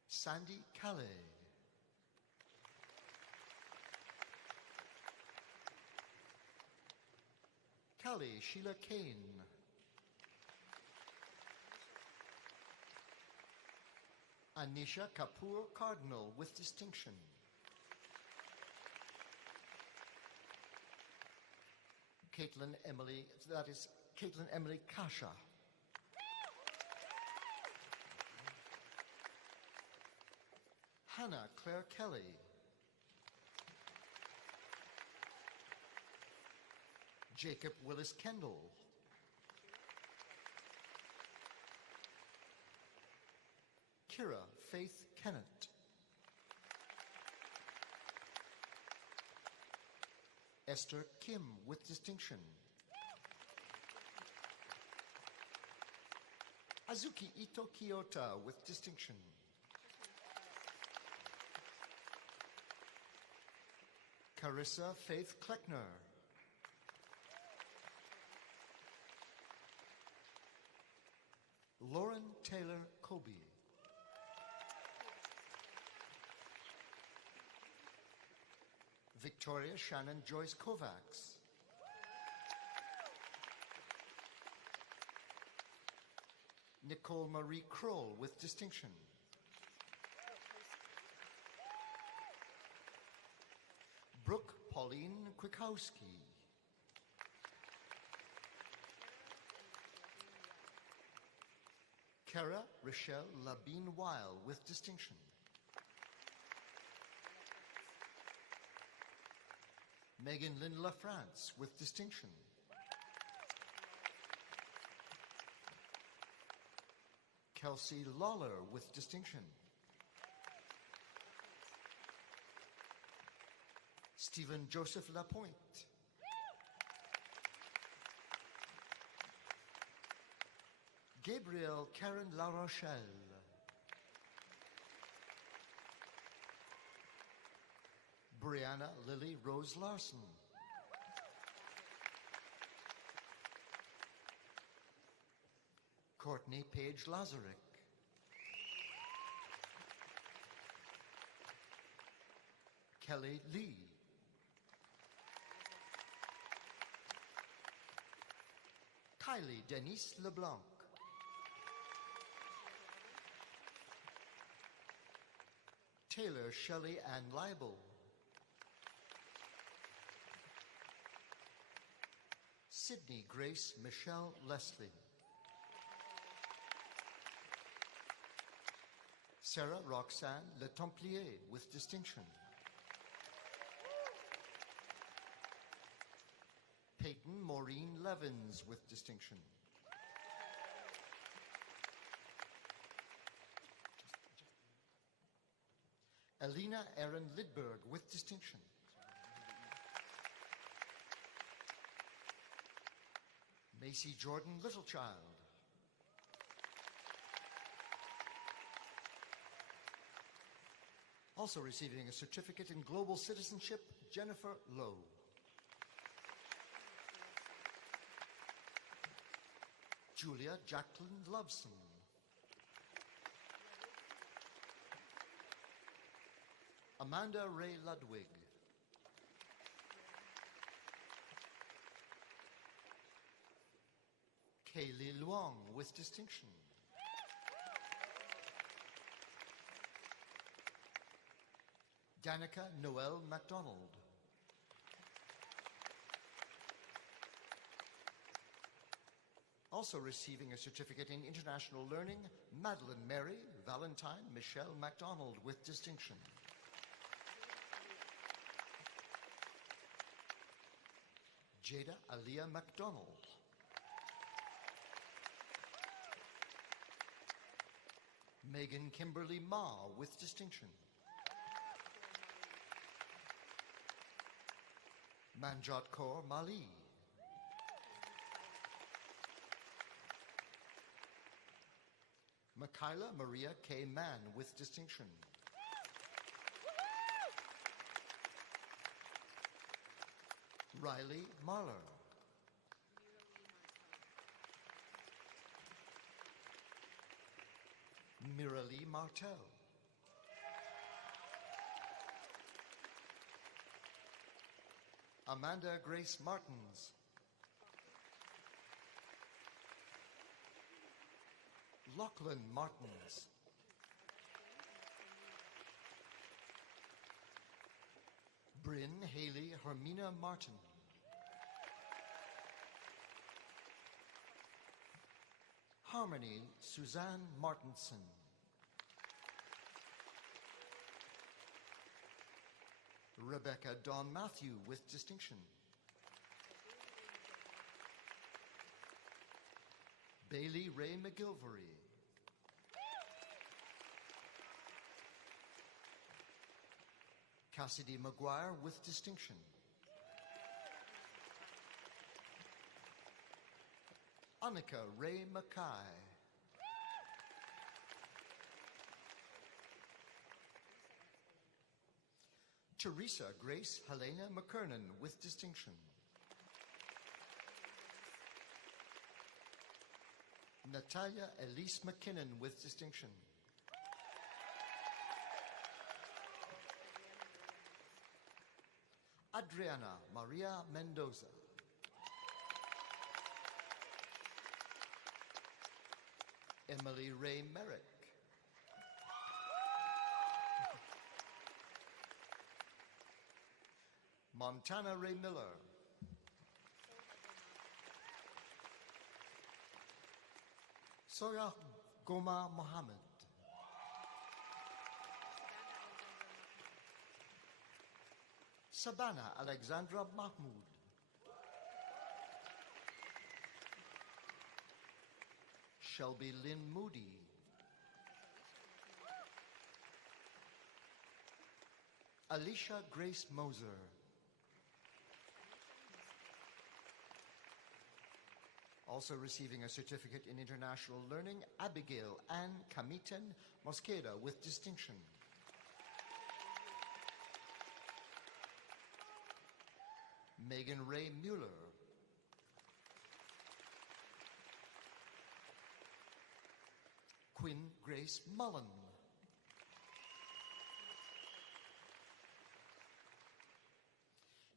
Sandy Calais. Callie Sheila Kane. Anisha Kapoor Cardinal with distinction. Caitlin Emily Kasha. Hannah Claire Kelly. Jacob Willis Kendall. Kira Faith Kennett. Esther Kim with distinction. Azuki Ito Kiyota with distinction. Carissa Faith Kleckner. Lauren Taylor Kobe. Victoria Shannon Joyce Kovacs. Nicole Marie Kroll with distinction. Brooke Pauline Kwikowski. Kara Rochelle Labine Weil with distinction. Megan Lynn LaFrance with distinction. Kelsey Lawler with distinction. Stephen Joseph Lapointe. Gabrielle Karen La Rochelle. Brianna Lily Rose Larson. Courtney Paige Lazarick. Kelly Lee. Kylie Denise LeBlanc. Taylor Shelley Ann Leibel. Sydney Grace Michelle Leslie. Sarah Roxanne Le Templier with distinction. Peyton Maureen Levins with distinction. Alina Erin Lidberg with distinction. Macy Jordan Littlechild. Also receiving a certificate in global citizenship, Jennifer Lowe. Julia Jacqueline Loveson. Amanda Ray Ludwig. Kaylee Luong with distinction. Danica Noel MacDonald. Also receiving a certificate in international learning, Madeline Mary Valentine Michelle MacDonald with distinction. Jada Aliyah MacDonald. Megan Kimberly Ma with distinction. Manjot Kaur Mali. Michaela Maria K. Mann with distinction. Riley Marler. Miralee Martel. Amanda Grace Martins. Lachlan Martins. Bryn Haley Hermina Martin. Harmony Suzanne Martinson. Rebecca Dawn Matthew with distinction. Bailey Ray McGilvery. Cassidy McGuire with distinction. Annika Ray Mackay. Teresa Grace Helena McKernan with distinction. Natalia Elise McKinnon with distinction. Adriana Maria Mendoza. Emily Ray Merrick. Montana Ray Miller. Soya Goma Mohammed. Sabana Alexandra Mahmoud. Shelby Lynn Moody. Alicia Grace Moser. Also receiving a certificate in international learning, Abigail Ann Kamiten Mosqueda with distinction. Megan Ray Mueller. Quinn Grace Mullen.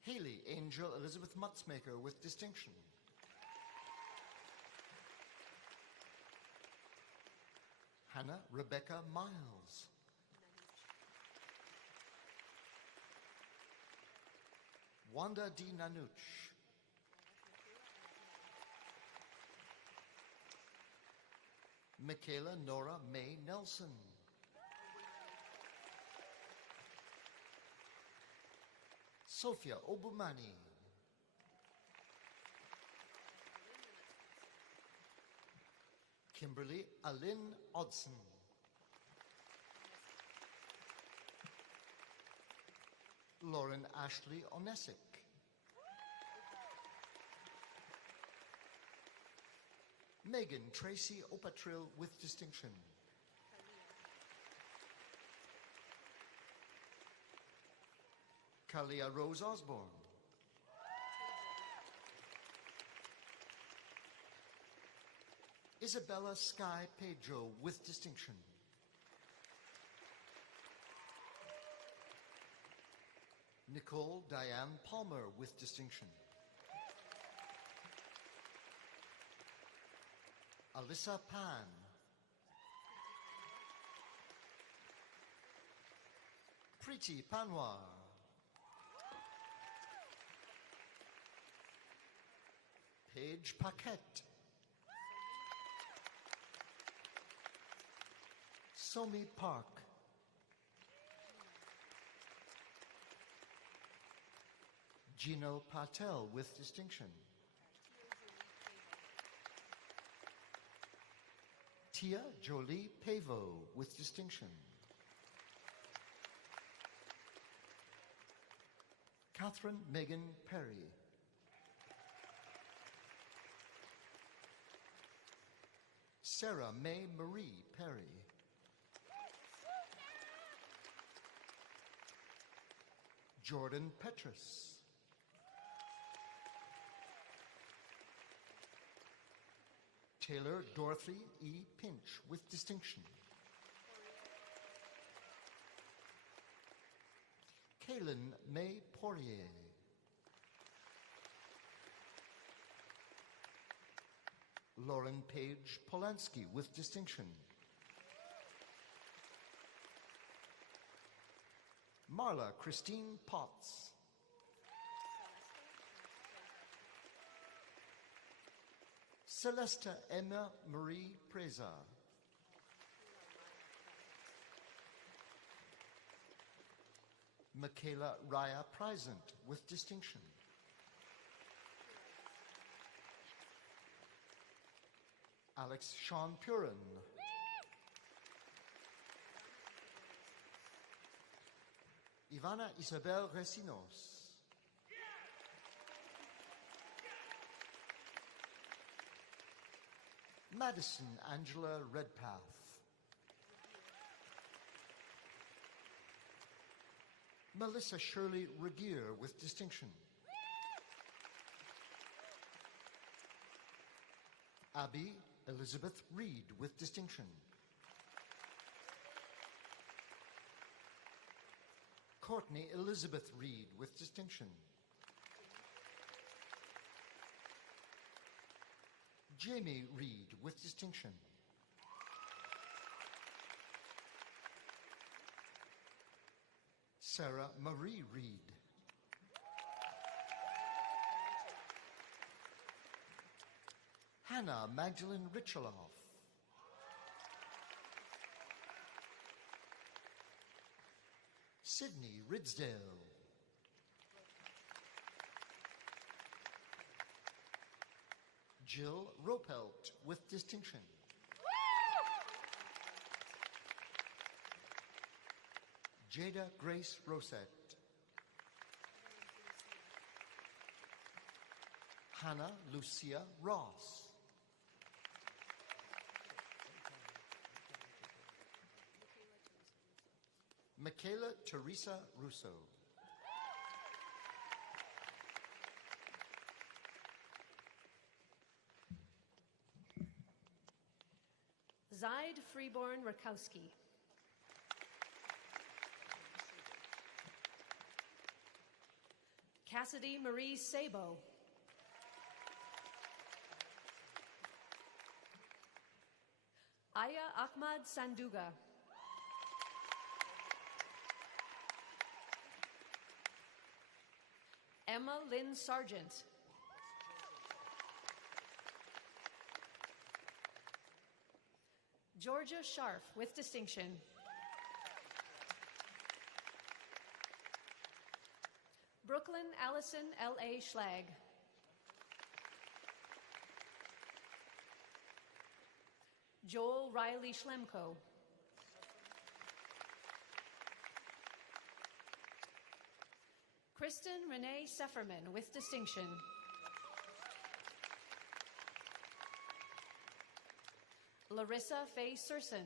Haley Angel Elizabeth Mutzmaker with distinction. Hannah Rebecca Miles. Wanda D. Nanuch. Michaela Nora May Nelson. Sophia Obumani. Kimberly Alyn Odson. Lauren Ashley Onesic. Megan Tracy Opatrill with distinction. Kalia Rose Osborne. Isabella Sky Pedro with distinction. Nicole Diane Palmer with distinction. Alyssa Pan. Preeti Panwar. Paige Paquette. Somi Park. Gino Patel with distinction. Tia Jolie Pavo with distinction. Catherine Megan Perry. Sarah May Marie Perry. Jordan Petrus. Taylor Dorothy E. Pinch with distinction. Kaylin May Poirier. Lauren Page Polanski with distinction. Marla Christine Potts. Celesta Emma Marie Preza. Michaela Raya Prisant with distinction. Alex Sean Purin. Ivana Isabel Recinos. Madison Angela Redpath. Melissa Shirley Regier with distinction. Abby Elizabeth Reed with distinction. Courtney Elizabeth Reed with distinction. Jamie Reed with distinction. Sarah Marie Reed. Hannah Magdalene Richoloff. Sydney Ridsdale. Jill Ropelt with distinction. Jada Grace Rosette. Hannah Lucia Ross. Michaela Teresa Russo. Zaid Freeborn Rakowski. Cassidy Marie Sabo. Aya Ahmad Sanduga. Emma Lynn Sargent. Georgia Scharf with distinction. Brooklyn Allison L.A. Schlag. Joel Riley Schlemko. Kristen Renee Sefferman with distinction. Larissa Faye Surson.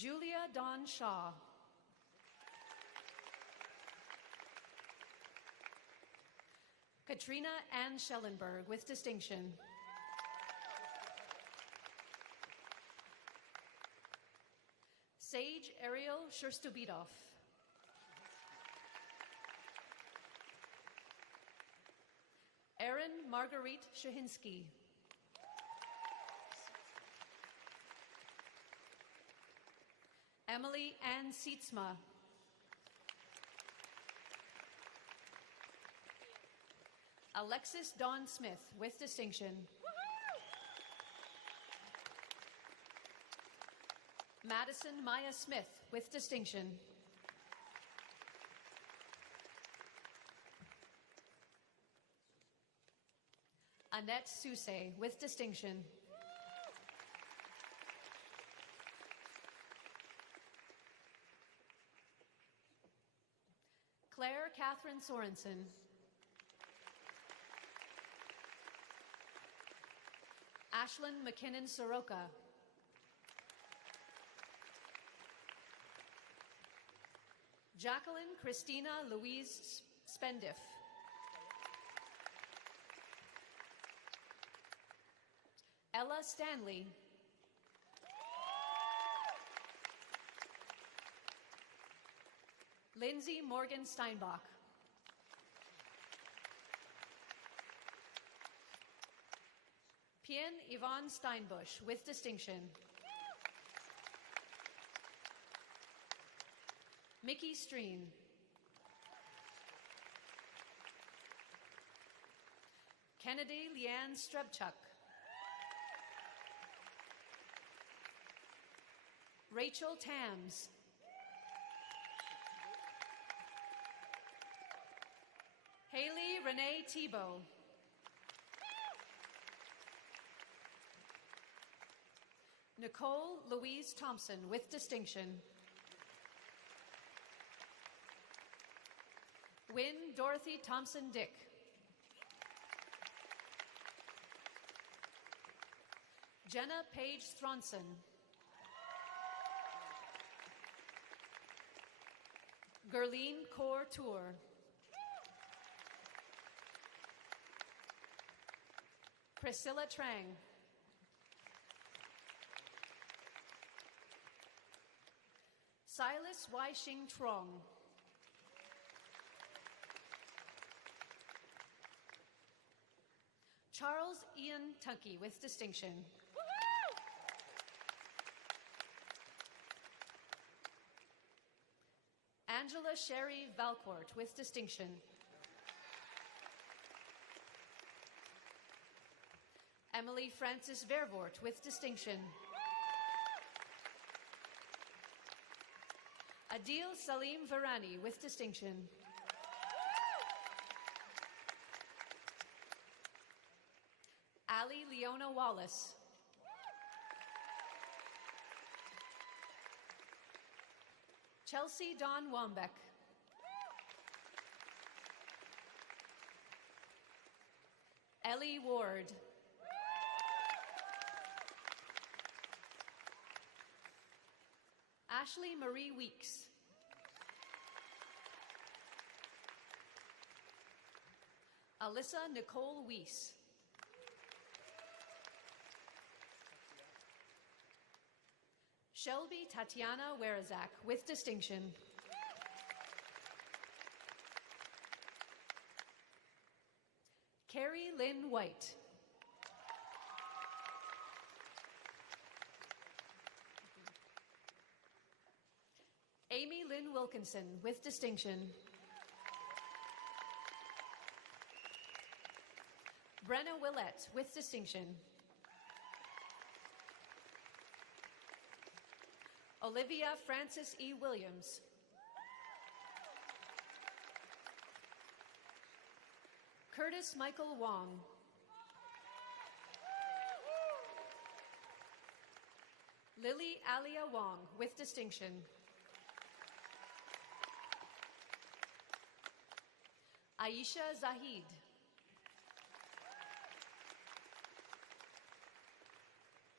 Julia Dawn Shaw. Katrina Ann Schellenberg with distinction. Sage Ariel Sherstubidov. Erin Marguerite Shahinsky. Emily Ann Sietsma. Alexis Dawn Smith with distinction. Madison Maya Smith with distinction. Annette Sousay with distinction. Claire Catherine Sorensen. Ashlyn McKinnon Soroka. Jacqueline Christina Louise Spendiff. Ella Stanley. Lindsay Morgan Steinbach. Pien Yvonne Steinbush with distinction. Mickey Streen. Kennedy Leanne Strebchuk. Rachel Tams. Haley Renee Tebow. Nicole Louise Thompson with distinction. Wynne Dorothy Thompson Dick. Jenna Page Thronson. Gerline Kaur Tour. Priscilla Trang. Silas Wai-Shing Trong. Charles Ian Tunkey with distinction. Angela Sherry Valcourt with distinction. Emily Francis Vervoort with distinction. Adil Salim Varani with distinction. Ali Leona Wallace. Chelsea Dawn Wambeck. Ellie Ward. Ashley Marie Weeks. Alyssa Nicole Weiss. Shelby Tatiana Werazak with distinction. Carrie Lynn White. Amy Lynn Wilkinson with distinction. Brenna Willett with distinction. Olivia Frances E. Williams. Curtis Michael Wong. Lily Alia Wong with distinction. Aisha Zahid.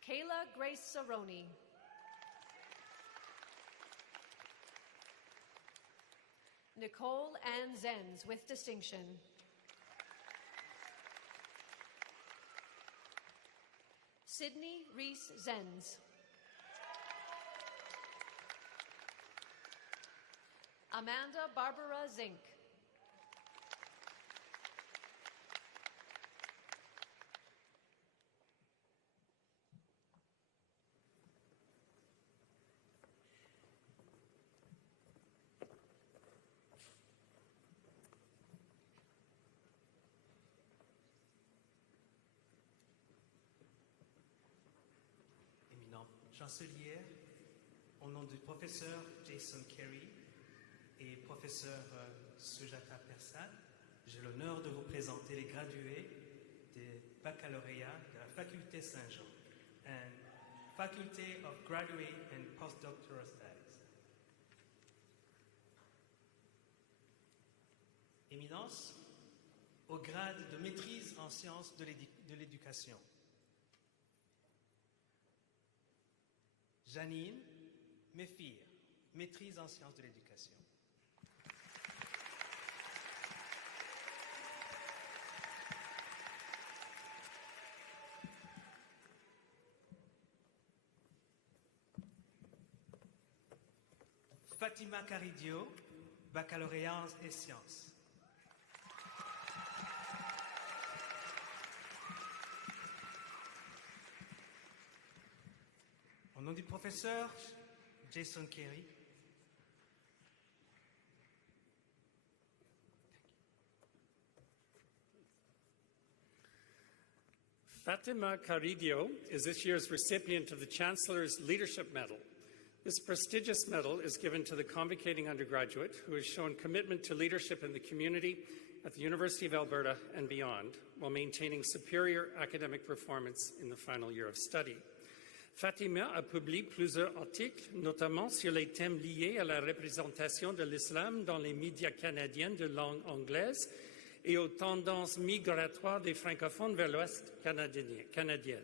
Kayla Grace Saroni. Nicole Ann Zenz with distinction. Sydney Reese Zenz. Amanda Barbara Zink. Chancelière, au nom du professeur Jason Carey et professeur Sujata Persad, j'ai l'honneur de vous présenter les gradués des baccalauréats de la Faculté Saint-Jean and Faculty of Graduate and Postdoctoral Studies. Éminence, au grade de maîtrise en sciences de l'éducation. Janine Méfir, maîtrise en sciences de l'éducation. Fatima Caridio, baccalauréat et sciences. Au nom du professeur Jason Carey, Fatima Caridio is this year's recipient of the Chancellor's Leadership Medal. This prestigious medal is given to the convocating undergraduate who has shown commitment to leadership in the community at the University of Alberta and beyond, while maintaining superior academic performance in the final year of study. Fatima a publié plusieurs articles, notamment sur les thèmes liés à la représentation de l'islam dans les médias canadiens de langue anglaise et aux tendances migratoires des francophones vers l'Ouest canadien.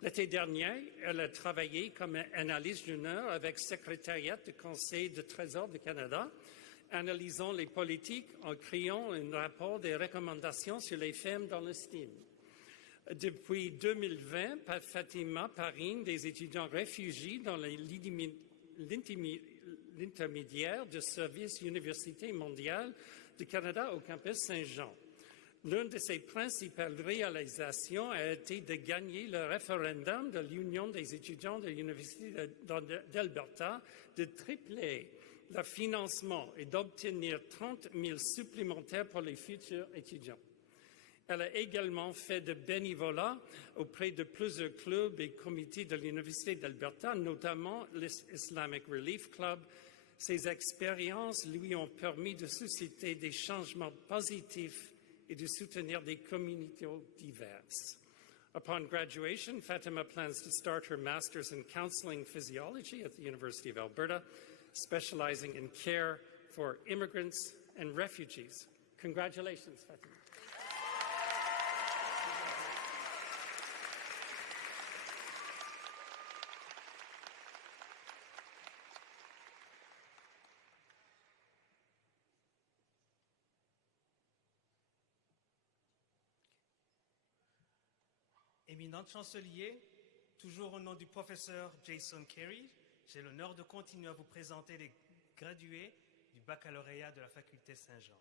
L'été dernier, elle a travaillé comme analyste junior avec le secrétariat du Conseil du Trésor du Canada, analysant les politiques en créant un rapport des recommandations sur les femmes dans le STEAM. Depuis 2020, Fatima parraine des étudiants réfugiés dans l'intermédiaire du service Université mondiale du Canada au campus Saint-Jean. L'une de ses principales réalisations a été de gagner le référendum de l'Union des étudiants de l'Université d'Alberta de tripler le financement et d'obtenir 30 000 supplémentaires pour les futurs étudiants. Elle a également fait de bénévolat auprès de plusieurs clubs et comités de l'Université d'Alberta, notamment l'Islamic Relief Club. Ces expériences lui ont permis de susciter des changements positifs et de soutenir des communautés diverses. Upon graduation, Fatima plans to start her master's in counseling physiology at the University of Alberta, specializing in care for immigrants and refugees. Congratulations, Fatima. Éminent chancelier, toujours au nom du professeur Jason Carey, j'ai l'honneur de continuer à vous présenter les gradués du baccalauréat de la Faculté Saint-Jean.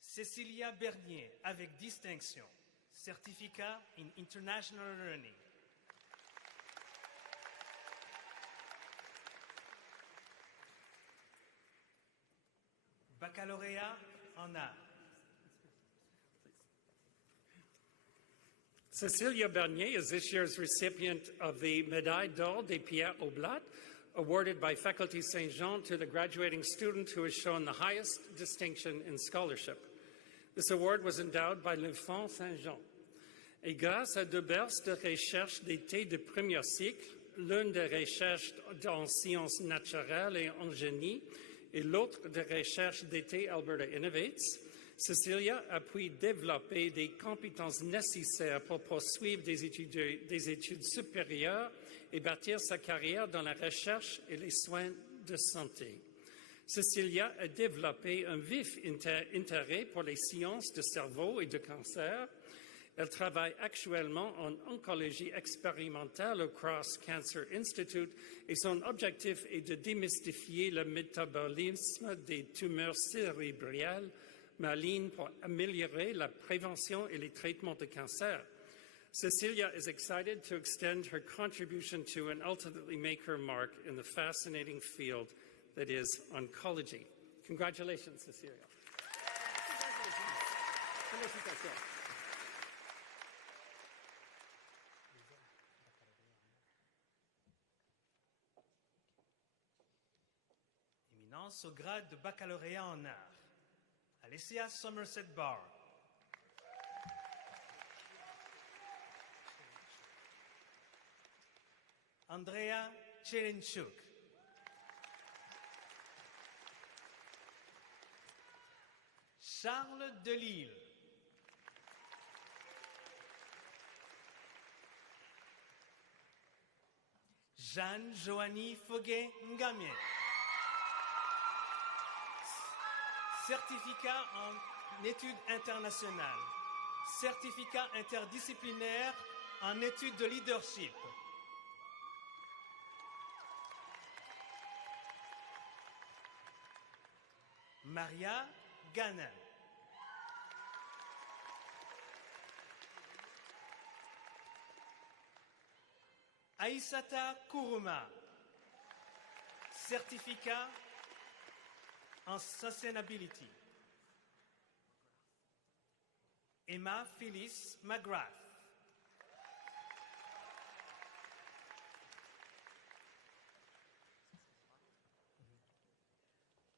Cécilia Bernier, avec distinction, certificat in International Learning. Baccalauréat en arts. Cecilia Bernier is this year's recipient of the Médaille d'Or des Pierres Oblates, awarded by Faculté Saint-Jean to the graduating student who has shown the highest distinction in scholarship. This award was endowed by l'Enfant Saint-Jean. Et grâce à deux bourses de recherche d'été de premier cycle, l'une de recherche en sciences naturelles et en génie, et l'autre de recherche d'été Alberta Innovates, Cecilia a pu développer des compétences nécessaires pour poursuivre des études supérieures et bâtir sa carrière dans la recherche et les soins de santé. Cecilia a développé un vif intérêt pour les sciences du cerveau et du cancer. Elle travaille actuellement en oncologie expérimentale au Cross Cancer Institute et son objectif est de démystifier le métabolisme des tumeurs cérébrales malignes pour améliorer la prévention et les traitements de cancer. Cecilia is excited to extend her contribution to and ultimately make her mark in the fascinating field that is oncology. Congratulations, Cecilia. Éminence au grade de baccalauréat en arts. Alicia Somerset Barr. Andrea Cherenchuk. Charles Delisle. Jeanne Joanie Foguet-Ngamier. Certificat en études internationales. Certificat interdisciplinaire en études de leadership. Maria Ganin. Aïssata Kourouma. Certificat en Sustainability. Emma Phyllis McGrath.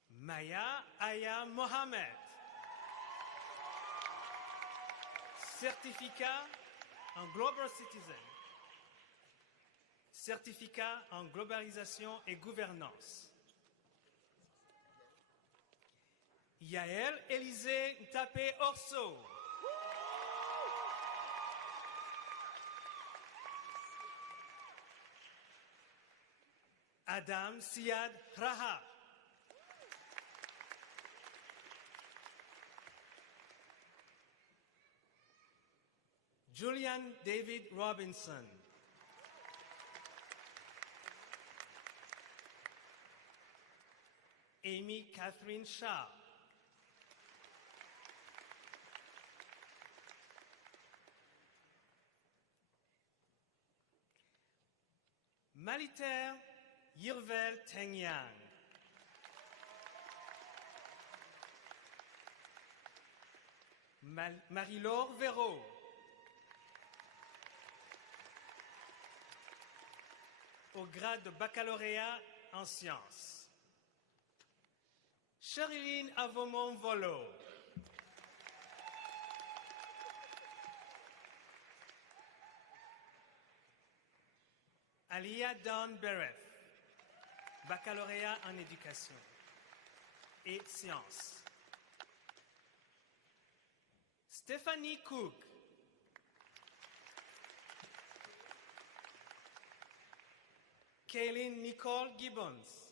Maya Aya Mohamed. Certificat en Global Citizen. Certificat en globalisation et gouvernance. Yael Élisée Ntapé Orso. Adam Siad Raha. Julian David Robinson. Amy Catherine Shaw. Maliter Yirvel Tengyang. Marie-Laure Véraud. Au grade de baccalauréat en sciences. Sherilyn Avomon-Volo. Alia Dawn Bereth, baccalauréat en éducation et sciences. Stéphanie Cook. Kaylin Nicole Gibbons,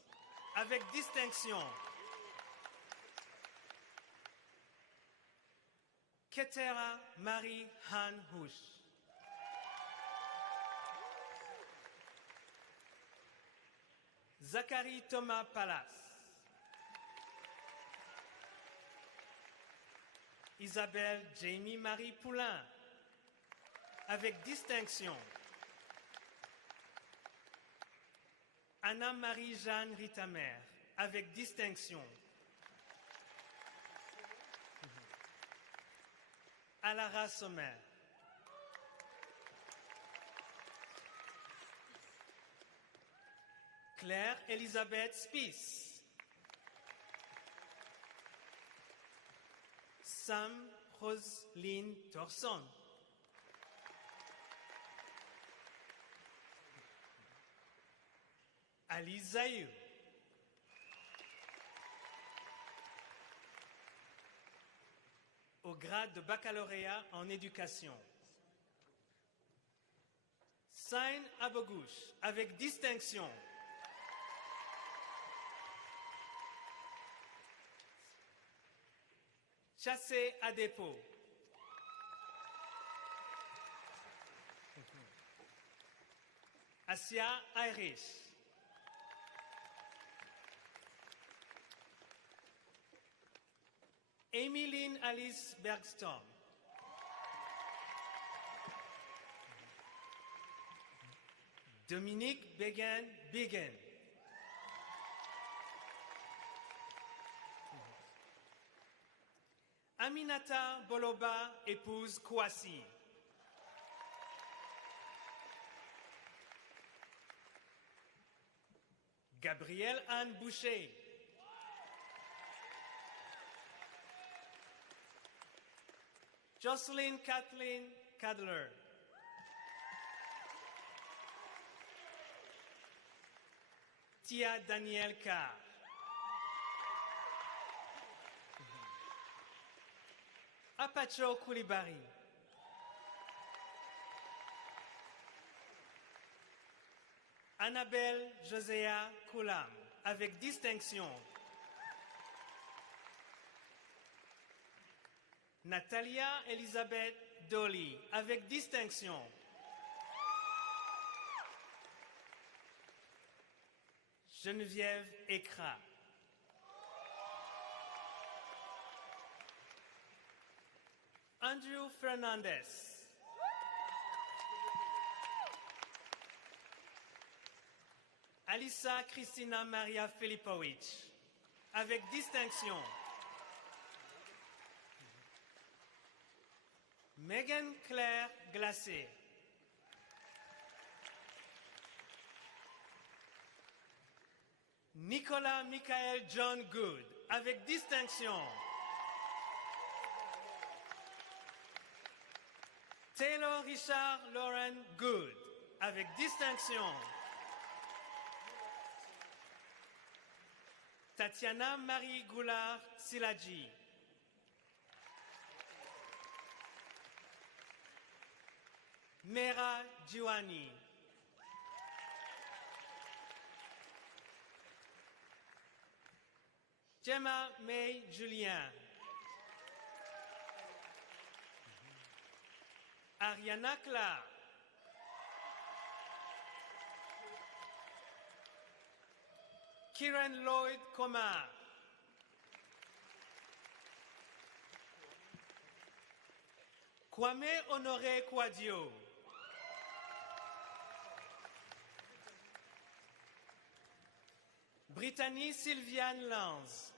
avec distinction. Ketera Marie Han Hush. Zachary Thomas Pallas. Isabelle Jamie Marie Poulain, avec distinction. Anna-Marie Jeanne Ritamer, avec distinction. Alara Sommer. Claire Elisabeth Spies. Sam Roselyne Torson. Alice Zayou. Au grade de baccalauréat en éducation. Sain Abogouche, avec distinction. Chassé Adepo. Asia Irish. Emmeline Alice Bergstrom. Dominique Began Bigan. Aminata Boloba, épouse Kouassi. Gabrielle Anne Boucher. Jocelyn Kathleen Cadler. Tia Danielle Carr. Apacho Koulibaly. Annabelle Josea Koulam, avec distinction. Natalia Elisabeth Dolly, avec distinction. Geneviève Ekra. Andrew Fernandez. Alissa Christina Maria Filipovic, avec distinction. Megan Claire Glacé. Nicolas Michael John Good, avec distinction. Taylor Richard Lauren Good, avec distinction. Tatiana Marie Goulard Siladji. Mera Jiwani. Gemma May Julien. Ariana Clark. Kieran Lloyd Komar. Kwame Honoré Kouadio. Brittany Sylviane Lanz.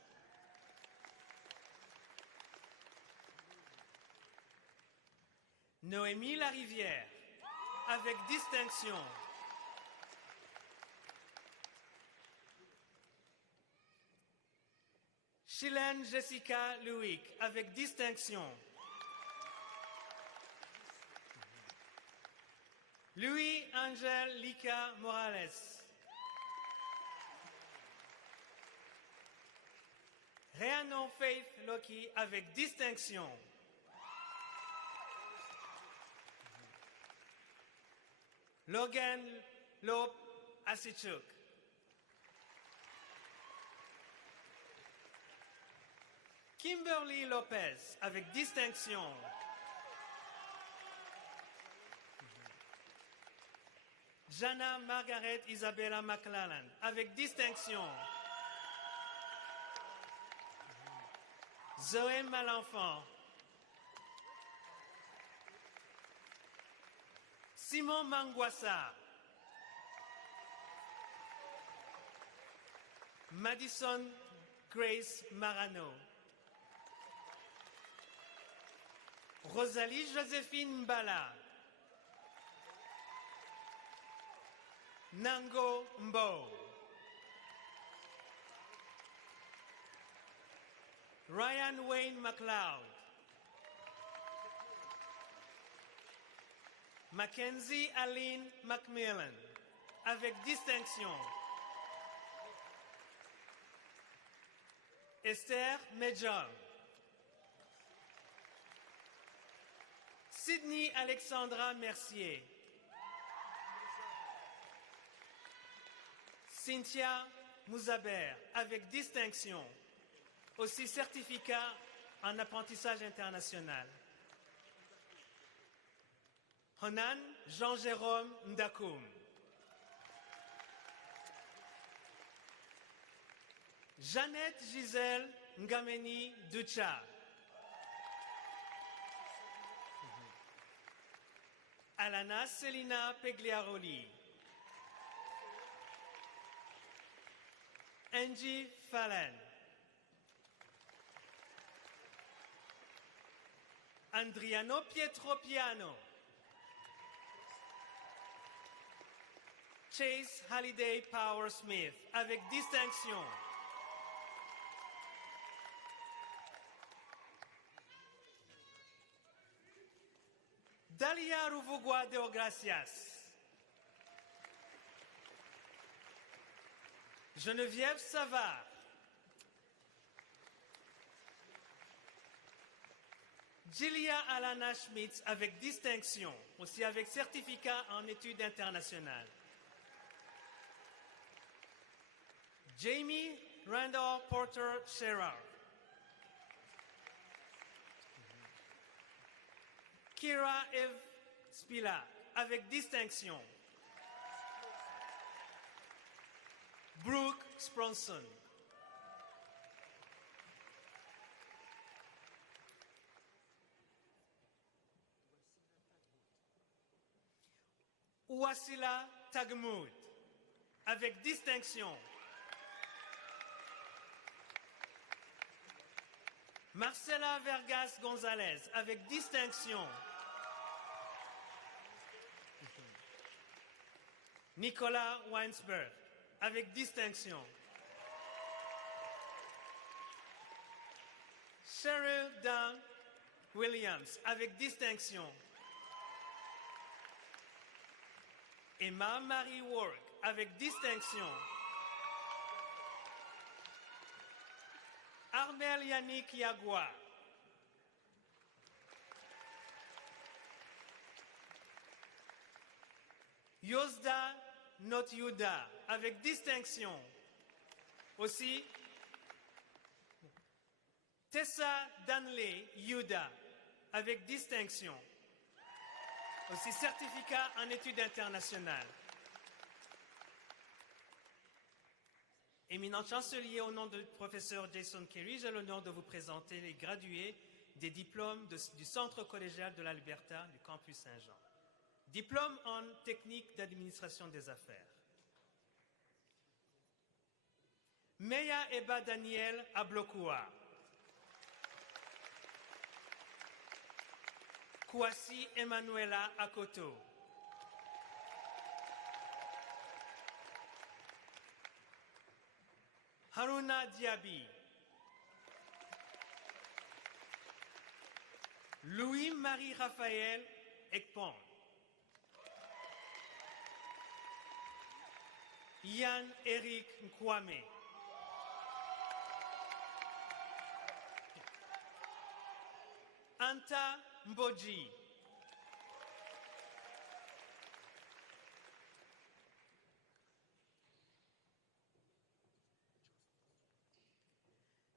Noémie Larivière, avec distinction. Chilène Jessica Louic, avec distinction. Louis Angel Lica Morales. Rhiannon Faith Loki, avec distinction. Logan Lope Asichuk. Kimberly Lopez, avec distinction. Jana Margaret Isabella McClellan, avec distinction. Zoé Malenfant. Simon Mangwassa. Madison Grace Marano. Rosalie Joséphine Mbala. Nango Mbo. Ryan Wayne McLeod. Mackenzie Aline Macmillan, avec distinction. Esther Medjol. Sydney Alexandra Mercier. Cynthia Mouzaber, avec distinction. Aussi certificat en apprentissage international. Honan Jean-Jérôme Ndakoum. Jeannette Gisèle Ngameni Ducha. Alana Selina Pegliaroli. Angie Fallen. Andriano Pietro Piano. Chase Halliday Power Smith, avec distinction. Dalia Ruvugua de Ogracias. Geneviève Savard. Julia Alana Schmitz avec distinction, aussi avec certificat en études internationales. Jamie Randall Porter Sherrard. Kira Eve Spila avec distinction. Brooke Spronson. Wasila Tagmoud, avec distinction. Marcela Vergas Gonzalez, avec distinction. Nicolas Weinsberg, avec distinction. Cheryl Dunn Williams, avec distinction. Emma Marie Work, avec distinction. Armel Yannick Yagua. Yosda Notyuda, avec distinction. Aussi, Tessa Danley Yuda, avec distinction. Aussi, certificat en études internationales. Éminent chancelier, au nom du professeur Jason Kerry, j'ai l'honneur de vous présenter les gradués des diplômes du Centre Collégial de l'Alberta du Campus Saint-Jean. Diplôme en technique d'administration des affaires. Meya Eba Daniel Ablokua. Kwasi Emanuela Akoto. Haruna Diaby. Louis-Marie Raphaël Ekpon. Yann-Éric Nkwame. Anta Mboji.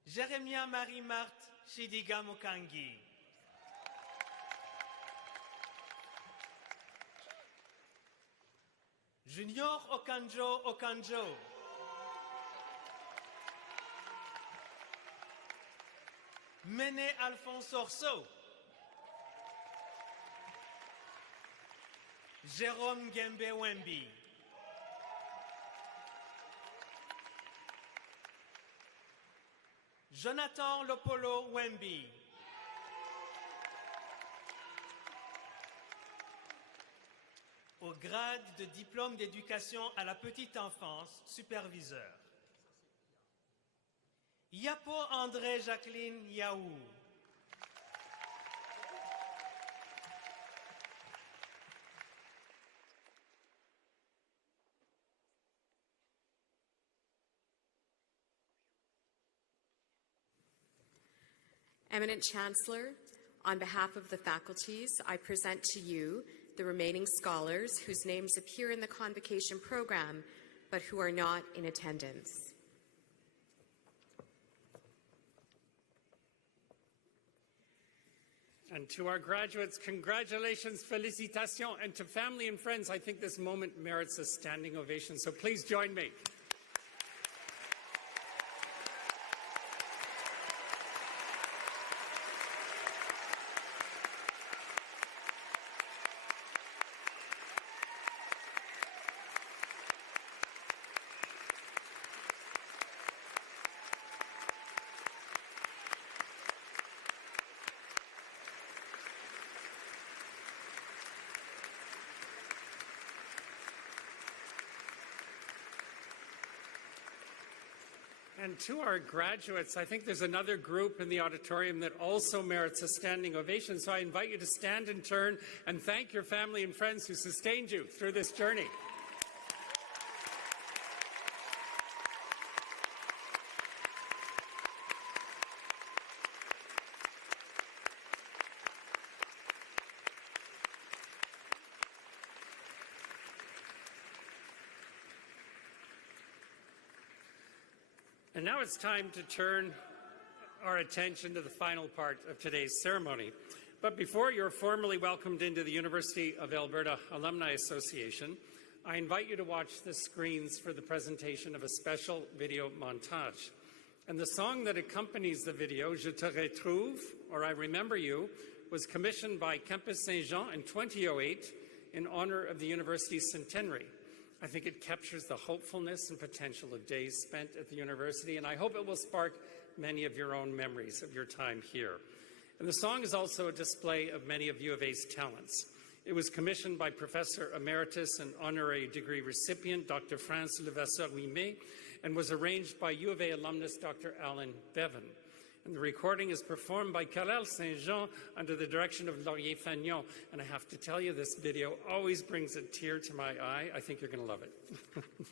Jérémia Marie-Marthe Shidiga Mukangi. Junior Okanjo Okanjo. Mene Alphonse Orso. Jérôme Gembe Wembi. Jonathan Lopolo Wembi. Au grade de diplôme d'éducation à la petite enfance, superviseur. Yapo André Jacqueline Yaou. Eminent Chancellor, on behalf of the faculties, I present to you the remaining scholars whose names appear in the convocation program, but who are not in attendance. And to our graduates, congratulations, félicitations, and to family and friends, I think this moment merits a standing ovation, so please join me. And to our graduates, I think there's another group in the auditorium that also merits a standing ovation. So I invite you to stand in turn and thank your family and friends who sustained you through this journey. And now it's time to turn our attention to the final part of today's ceremony. But before you're formally welcomed into the University of Alberta Alumni Association, I invite you to watch the screens for the presentation of a special video montage. And the song that accompanies the video, Je te retrouve, or I Remember You, was commissioned by Campus Saint-Jean in 2008 in honor of the university's centenary. I think it captures the hopefulness and potential of days spent at the university, and I hope it will spark many of your own memories of your time here. And the song is also a display of many of U of A's talents. It was commissioned by Professor Emeritus and Honorary Degree recipient Dr. France Levasseur-Ouimet and was arranged by U of A alumnus Dr. Alan Bevan. And the recording is performed by Chorale Saint-Jean under the direction of Laurier Fagnon. And I have to tell you, this video always brings a tear to my eye. I think you're going to love it.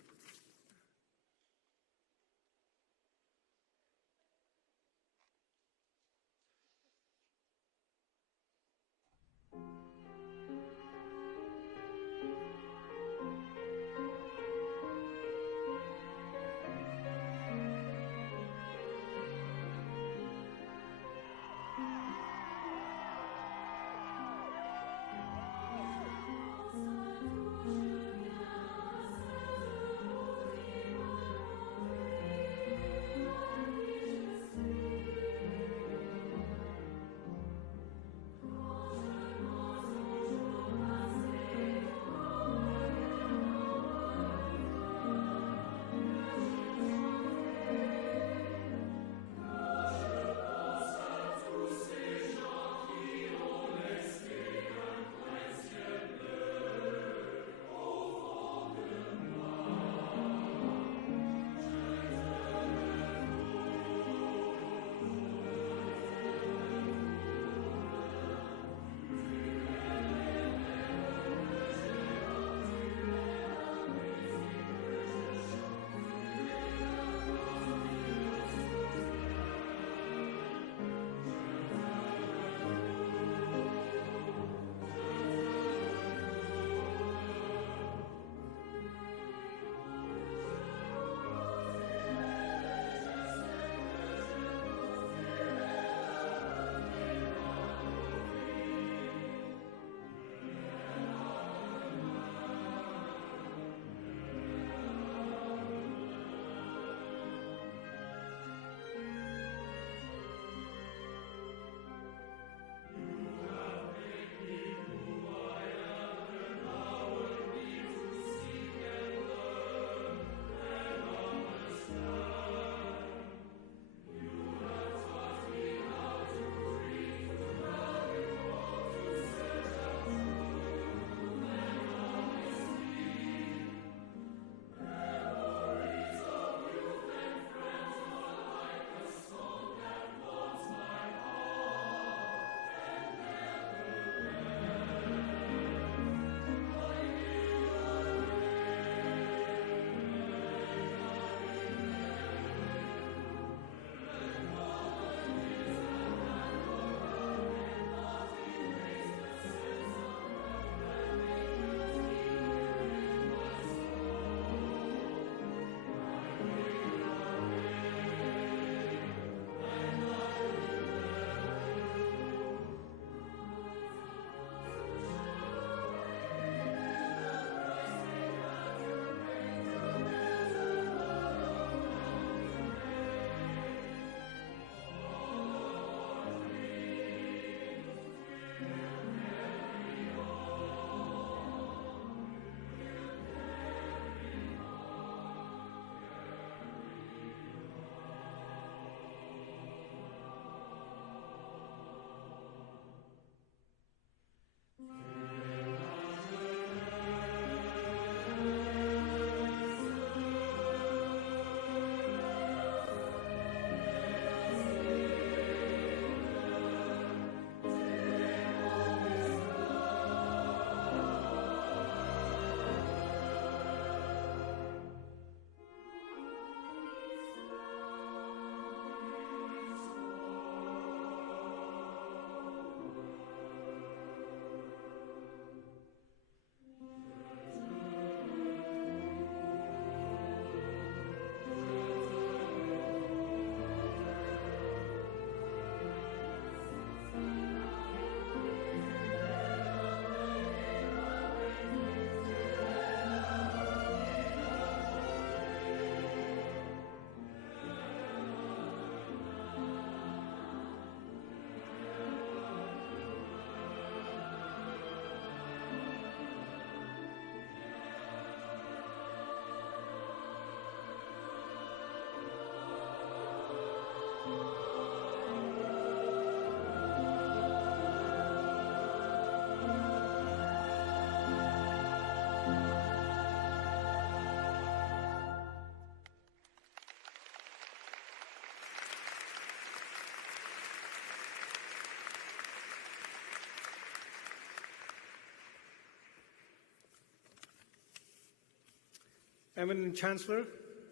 Eminent Chancellor,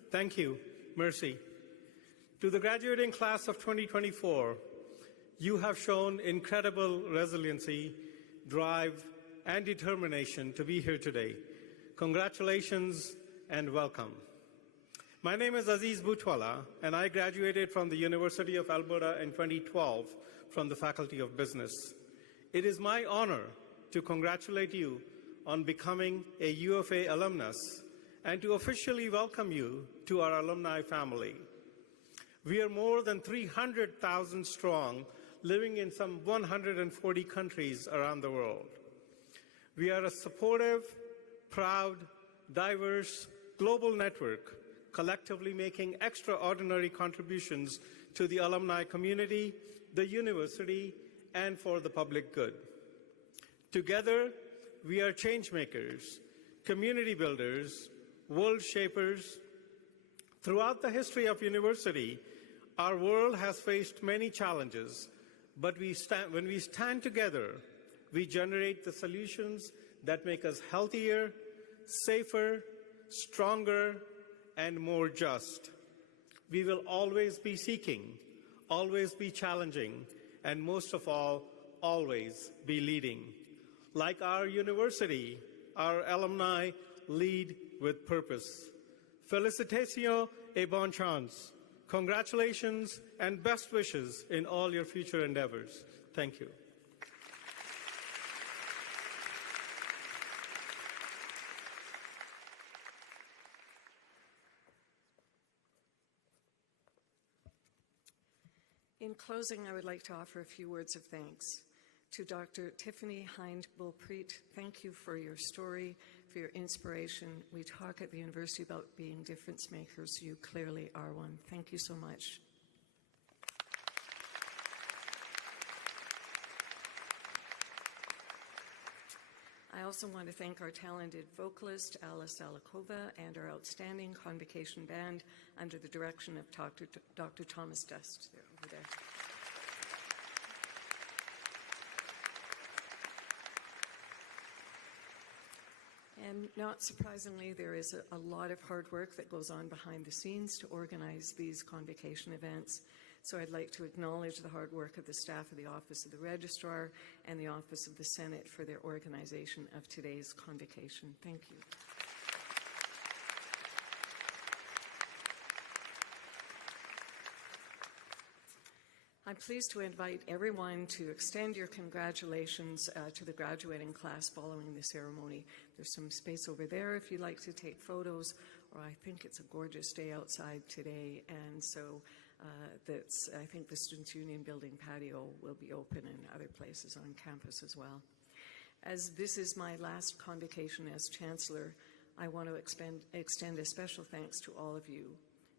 thank you. Mercy. To the graduating class of 2024, you have shown incredible resiliency, drive, and determination to be here today. Congratulations and welcome. My name is Aziz Butwala, and I graduated from the University of Alberta in 2012 from the Faculty of Business. It is my honor to congratulate you on becoming a UFA alumnus and to officially welcome you to our alumni family. We are more than 300,000 strong, living in some 140 countries around the world. We are a supportive, proud, diverse, global network, collectively making extraordinary contributions to the alumni community, the university, and for the public good. Together, we are change makers, community builders, world shapers. Throughout the history of university, our world has faced many challenges, but when we stand together, we generate the solutions that make us healthier, safer, stronger, and more just. We will always be seeking, always be challenging, and most of all, always be leading. Like our university, our alumni lead with purpose. Félicitations et bonne chance. Congratulations and best wishes in all your future endeavors. Thank you. In closing, I would like to offer a few words of thanks. To Dr. Tiffany Hind-Bulpreet, thank you for your story, for your inspiration. We talk at the university about being difference makers. You clearly are one. Thank you so much. I also want to thank our talented vocalist, Alice Alakova, and our outstanding Convocation band under the direction of Dr. Thomas Dust. They're over there. And not surprisingly, there is a lot of hard work that goes on behind the scenes to organize these Convocation events. So I'd like to acknowledge the hard work of the staff of the Office of the Registrar and the Office of the Senate for their organization of today's Convocation. Thank you. I'm pleased to invite everyone to extend your congratulations to the graduating class following the ceremony. There's some space over there if you'd like to take photos, or I think it's a gorgeous day outside today, and so I think the Students' Union building patio will be open and other places on campus as well. As this is my last convocation as Chancellor, I want to extend a special thanks to all of you,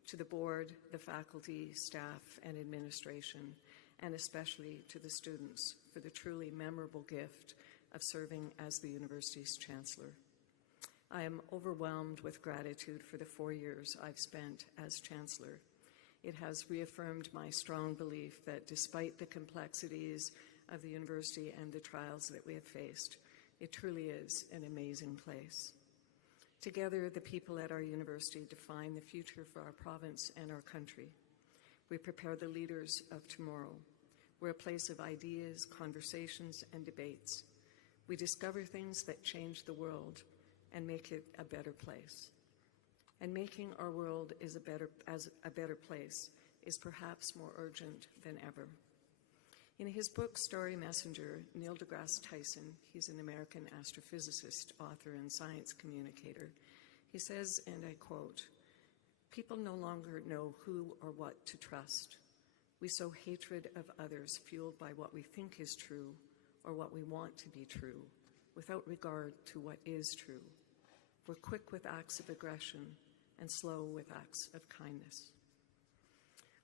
to the board, the faculty, staff, and administration, and especially to the students for the truly memorable gift of serving as the university's Chancellor. I am overwhelmed with gratitude for the 4 years I've spent as Chancellor. It has reaffirmed my strong belief that despite the complexities of the university and the trials that we have faced, it truly is an amazing place. Together, the people at our university define the future for our province and our country. We prepare the leaders of tomorrow. We're a place of ideas, conversations, and debates. We discover things that change the world and make it a better place. And making our world a better place is perhaps more urgent than ever. In his book, Starry Messenger, Neil deGrasse Tyson, he's an American astrophysicist, author, and science communicator, he says, and I quote, "People no longer know who or what to trust. We sow hatred of others fueled by what we think is true or what we want to be true, without regard to what is true. We're quick with acts of aggression and slow with acts of kindness."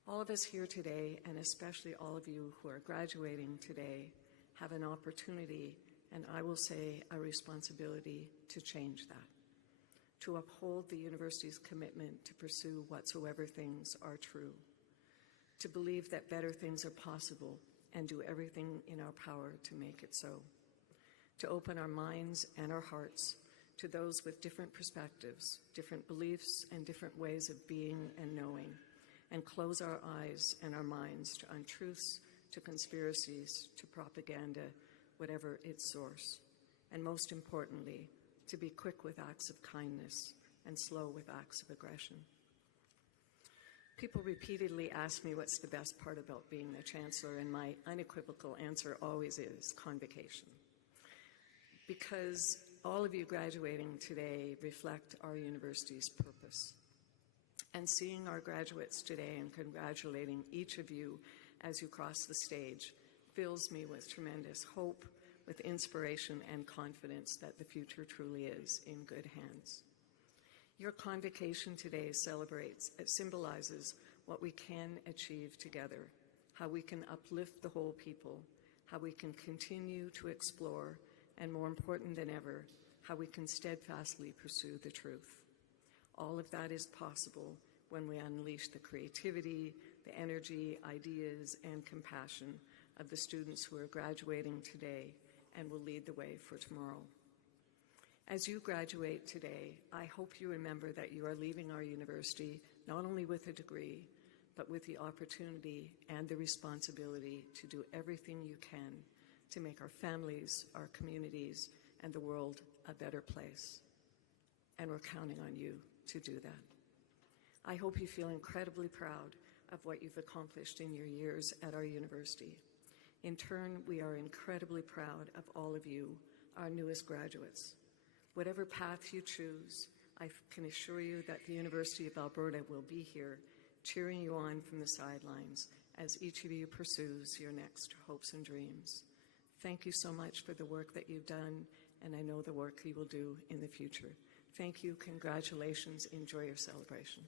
All of us here today, and especially all of you who are graduating today, have an opportunity, and I will say a responsibility, to change that, to uphold the university's commitment to pursue whatsoever things are true, to believe that better things are possible and do everything in our power to make it so, to open our minds and our hearts to those with different perspectives, different beliefs, and different ways of being and knowing, and close our eyes and our minds to untruths, to conspiracies, to propaganda, whatever its source. And most importantly, to be quick with acts of kindness and slow with acts of aggression. People repeatedly ask me what's the best part about being the Chancellor, and my unequivocal answer always is convocation. Because all of you graduating today reflect our university's purpose. And seeing our graduates today and congratulating each of you as you cross the stage fills me with tremendous hope, with inspiration and confidence that the future truly is in good hands. Your convocation today symbolizes what we can achieve together, how we can uplift the whole people, how we can continue to explore, and more important than ever, how we can steadfastly pursue the truth. All of that is possible when we unleash the creativity, the energy, ideas, and compassion of the students who are graduating today and will lead the way for tomorrow. As you graduate today, I hope you remember that you are leaving our university not only with a degree, but with the opportunity and the responsibility to do everything you can to make our families, our communities, and the world a better place. And we're counting on you to do that. I hope you feel incredibly proud of what you've accomplished in your years at our university. In turn, we are incredibly proud of all of you, our newest graduates. Whatever path you choose, I can assure you that the University of Alberta will be here, cheering you on from the sidelines as each of you pursues your next hopes and dreams. Thank you so much for the work that you've done, and I know the work you will do in the future. Thank you, congratulations, enjoy your celebration.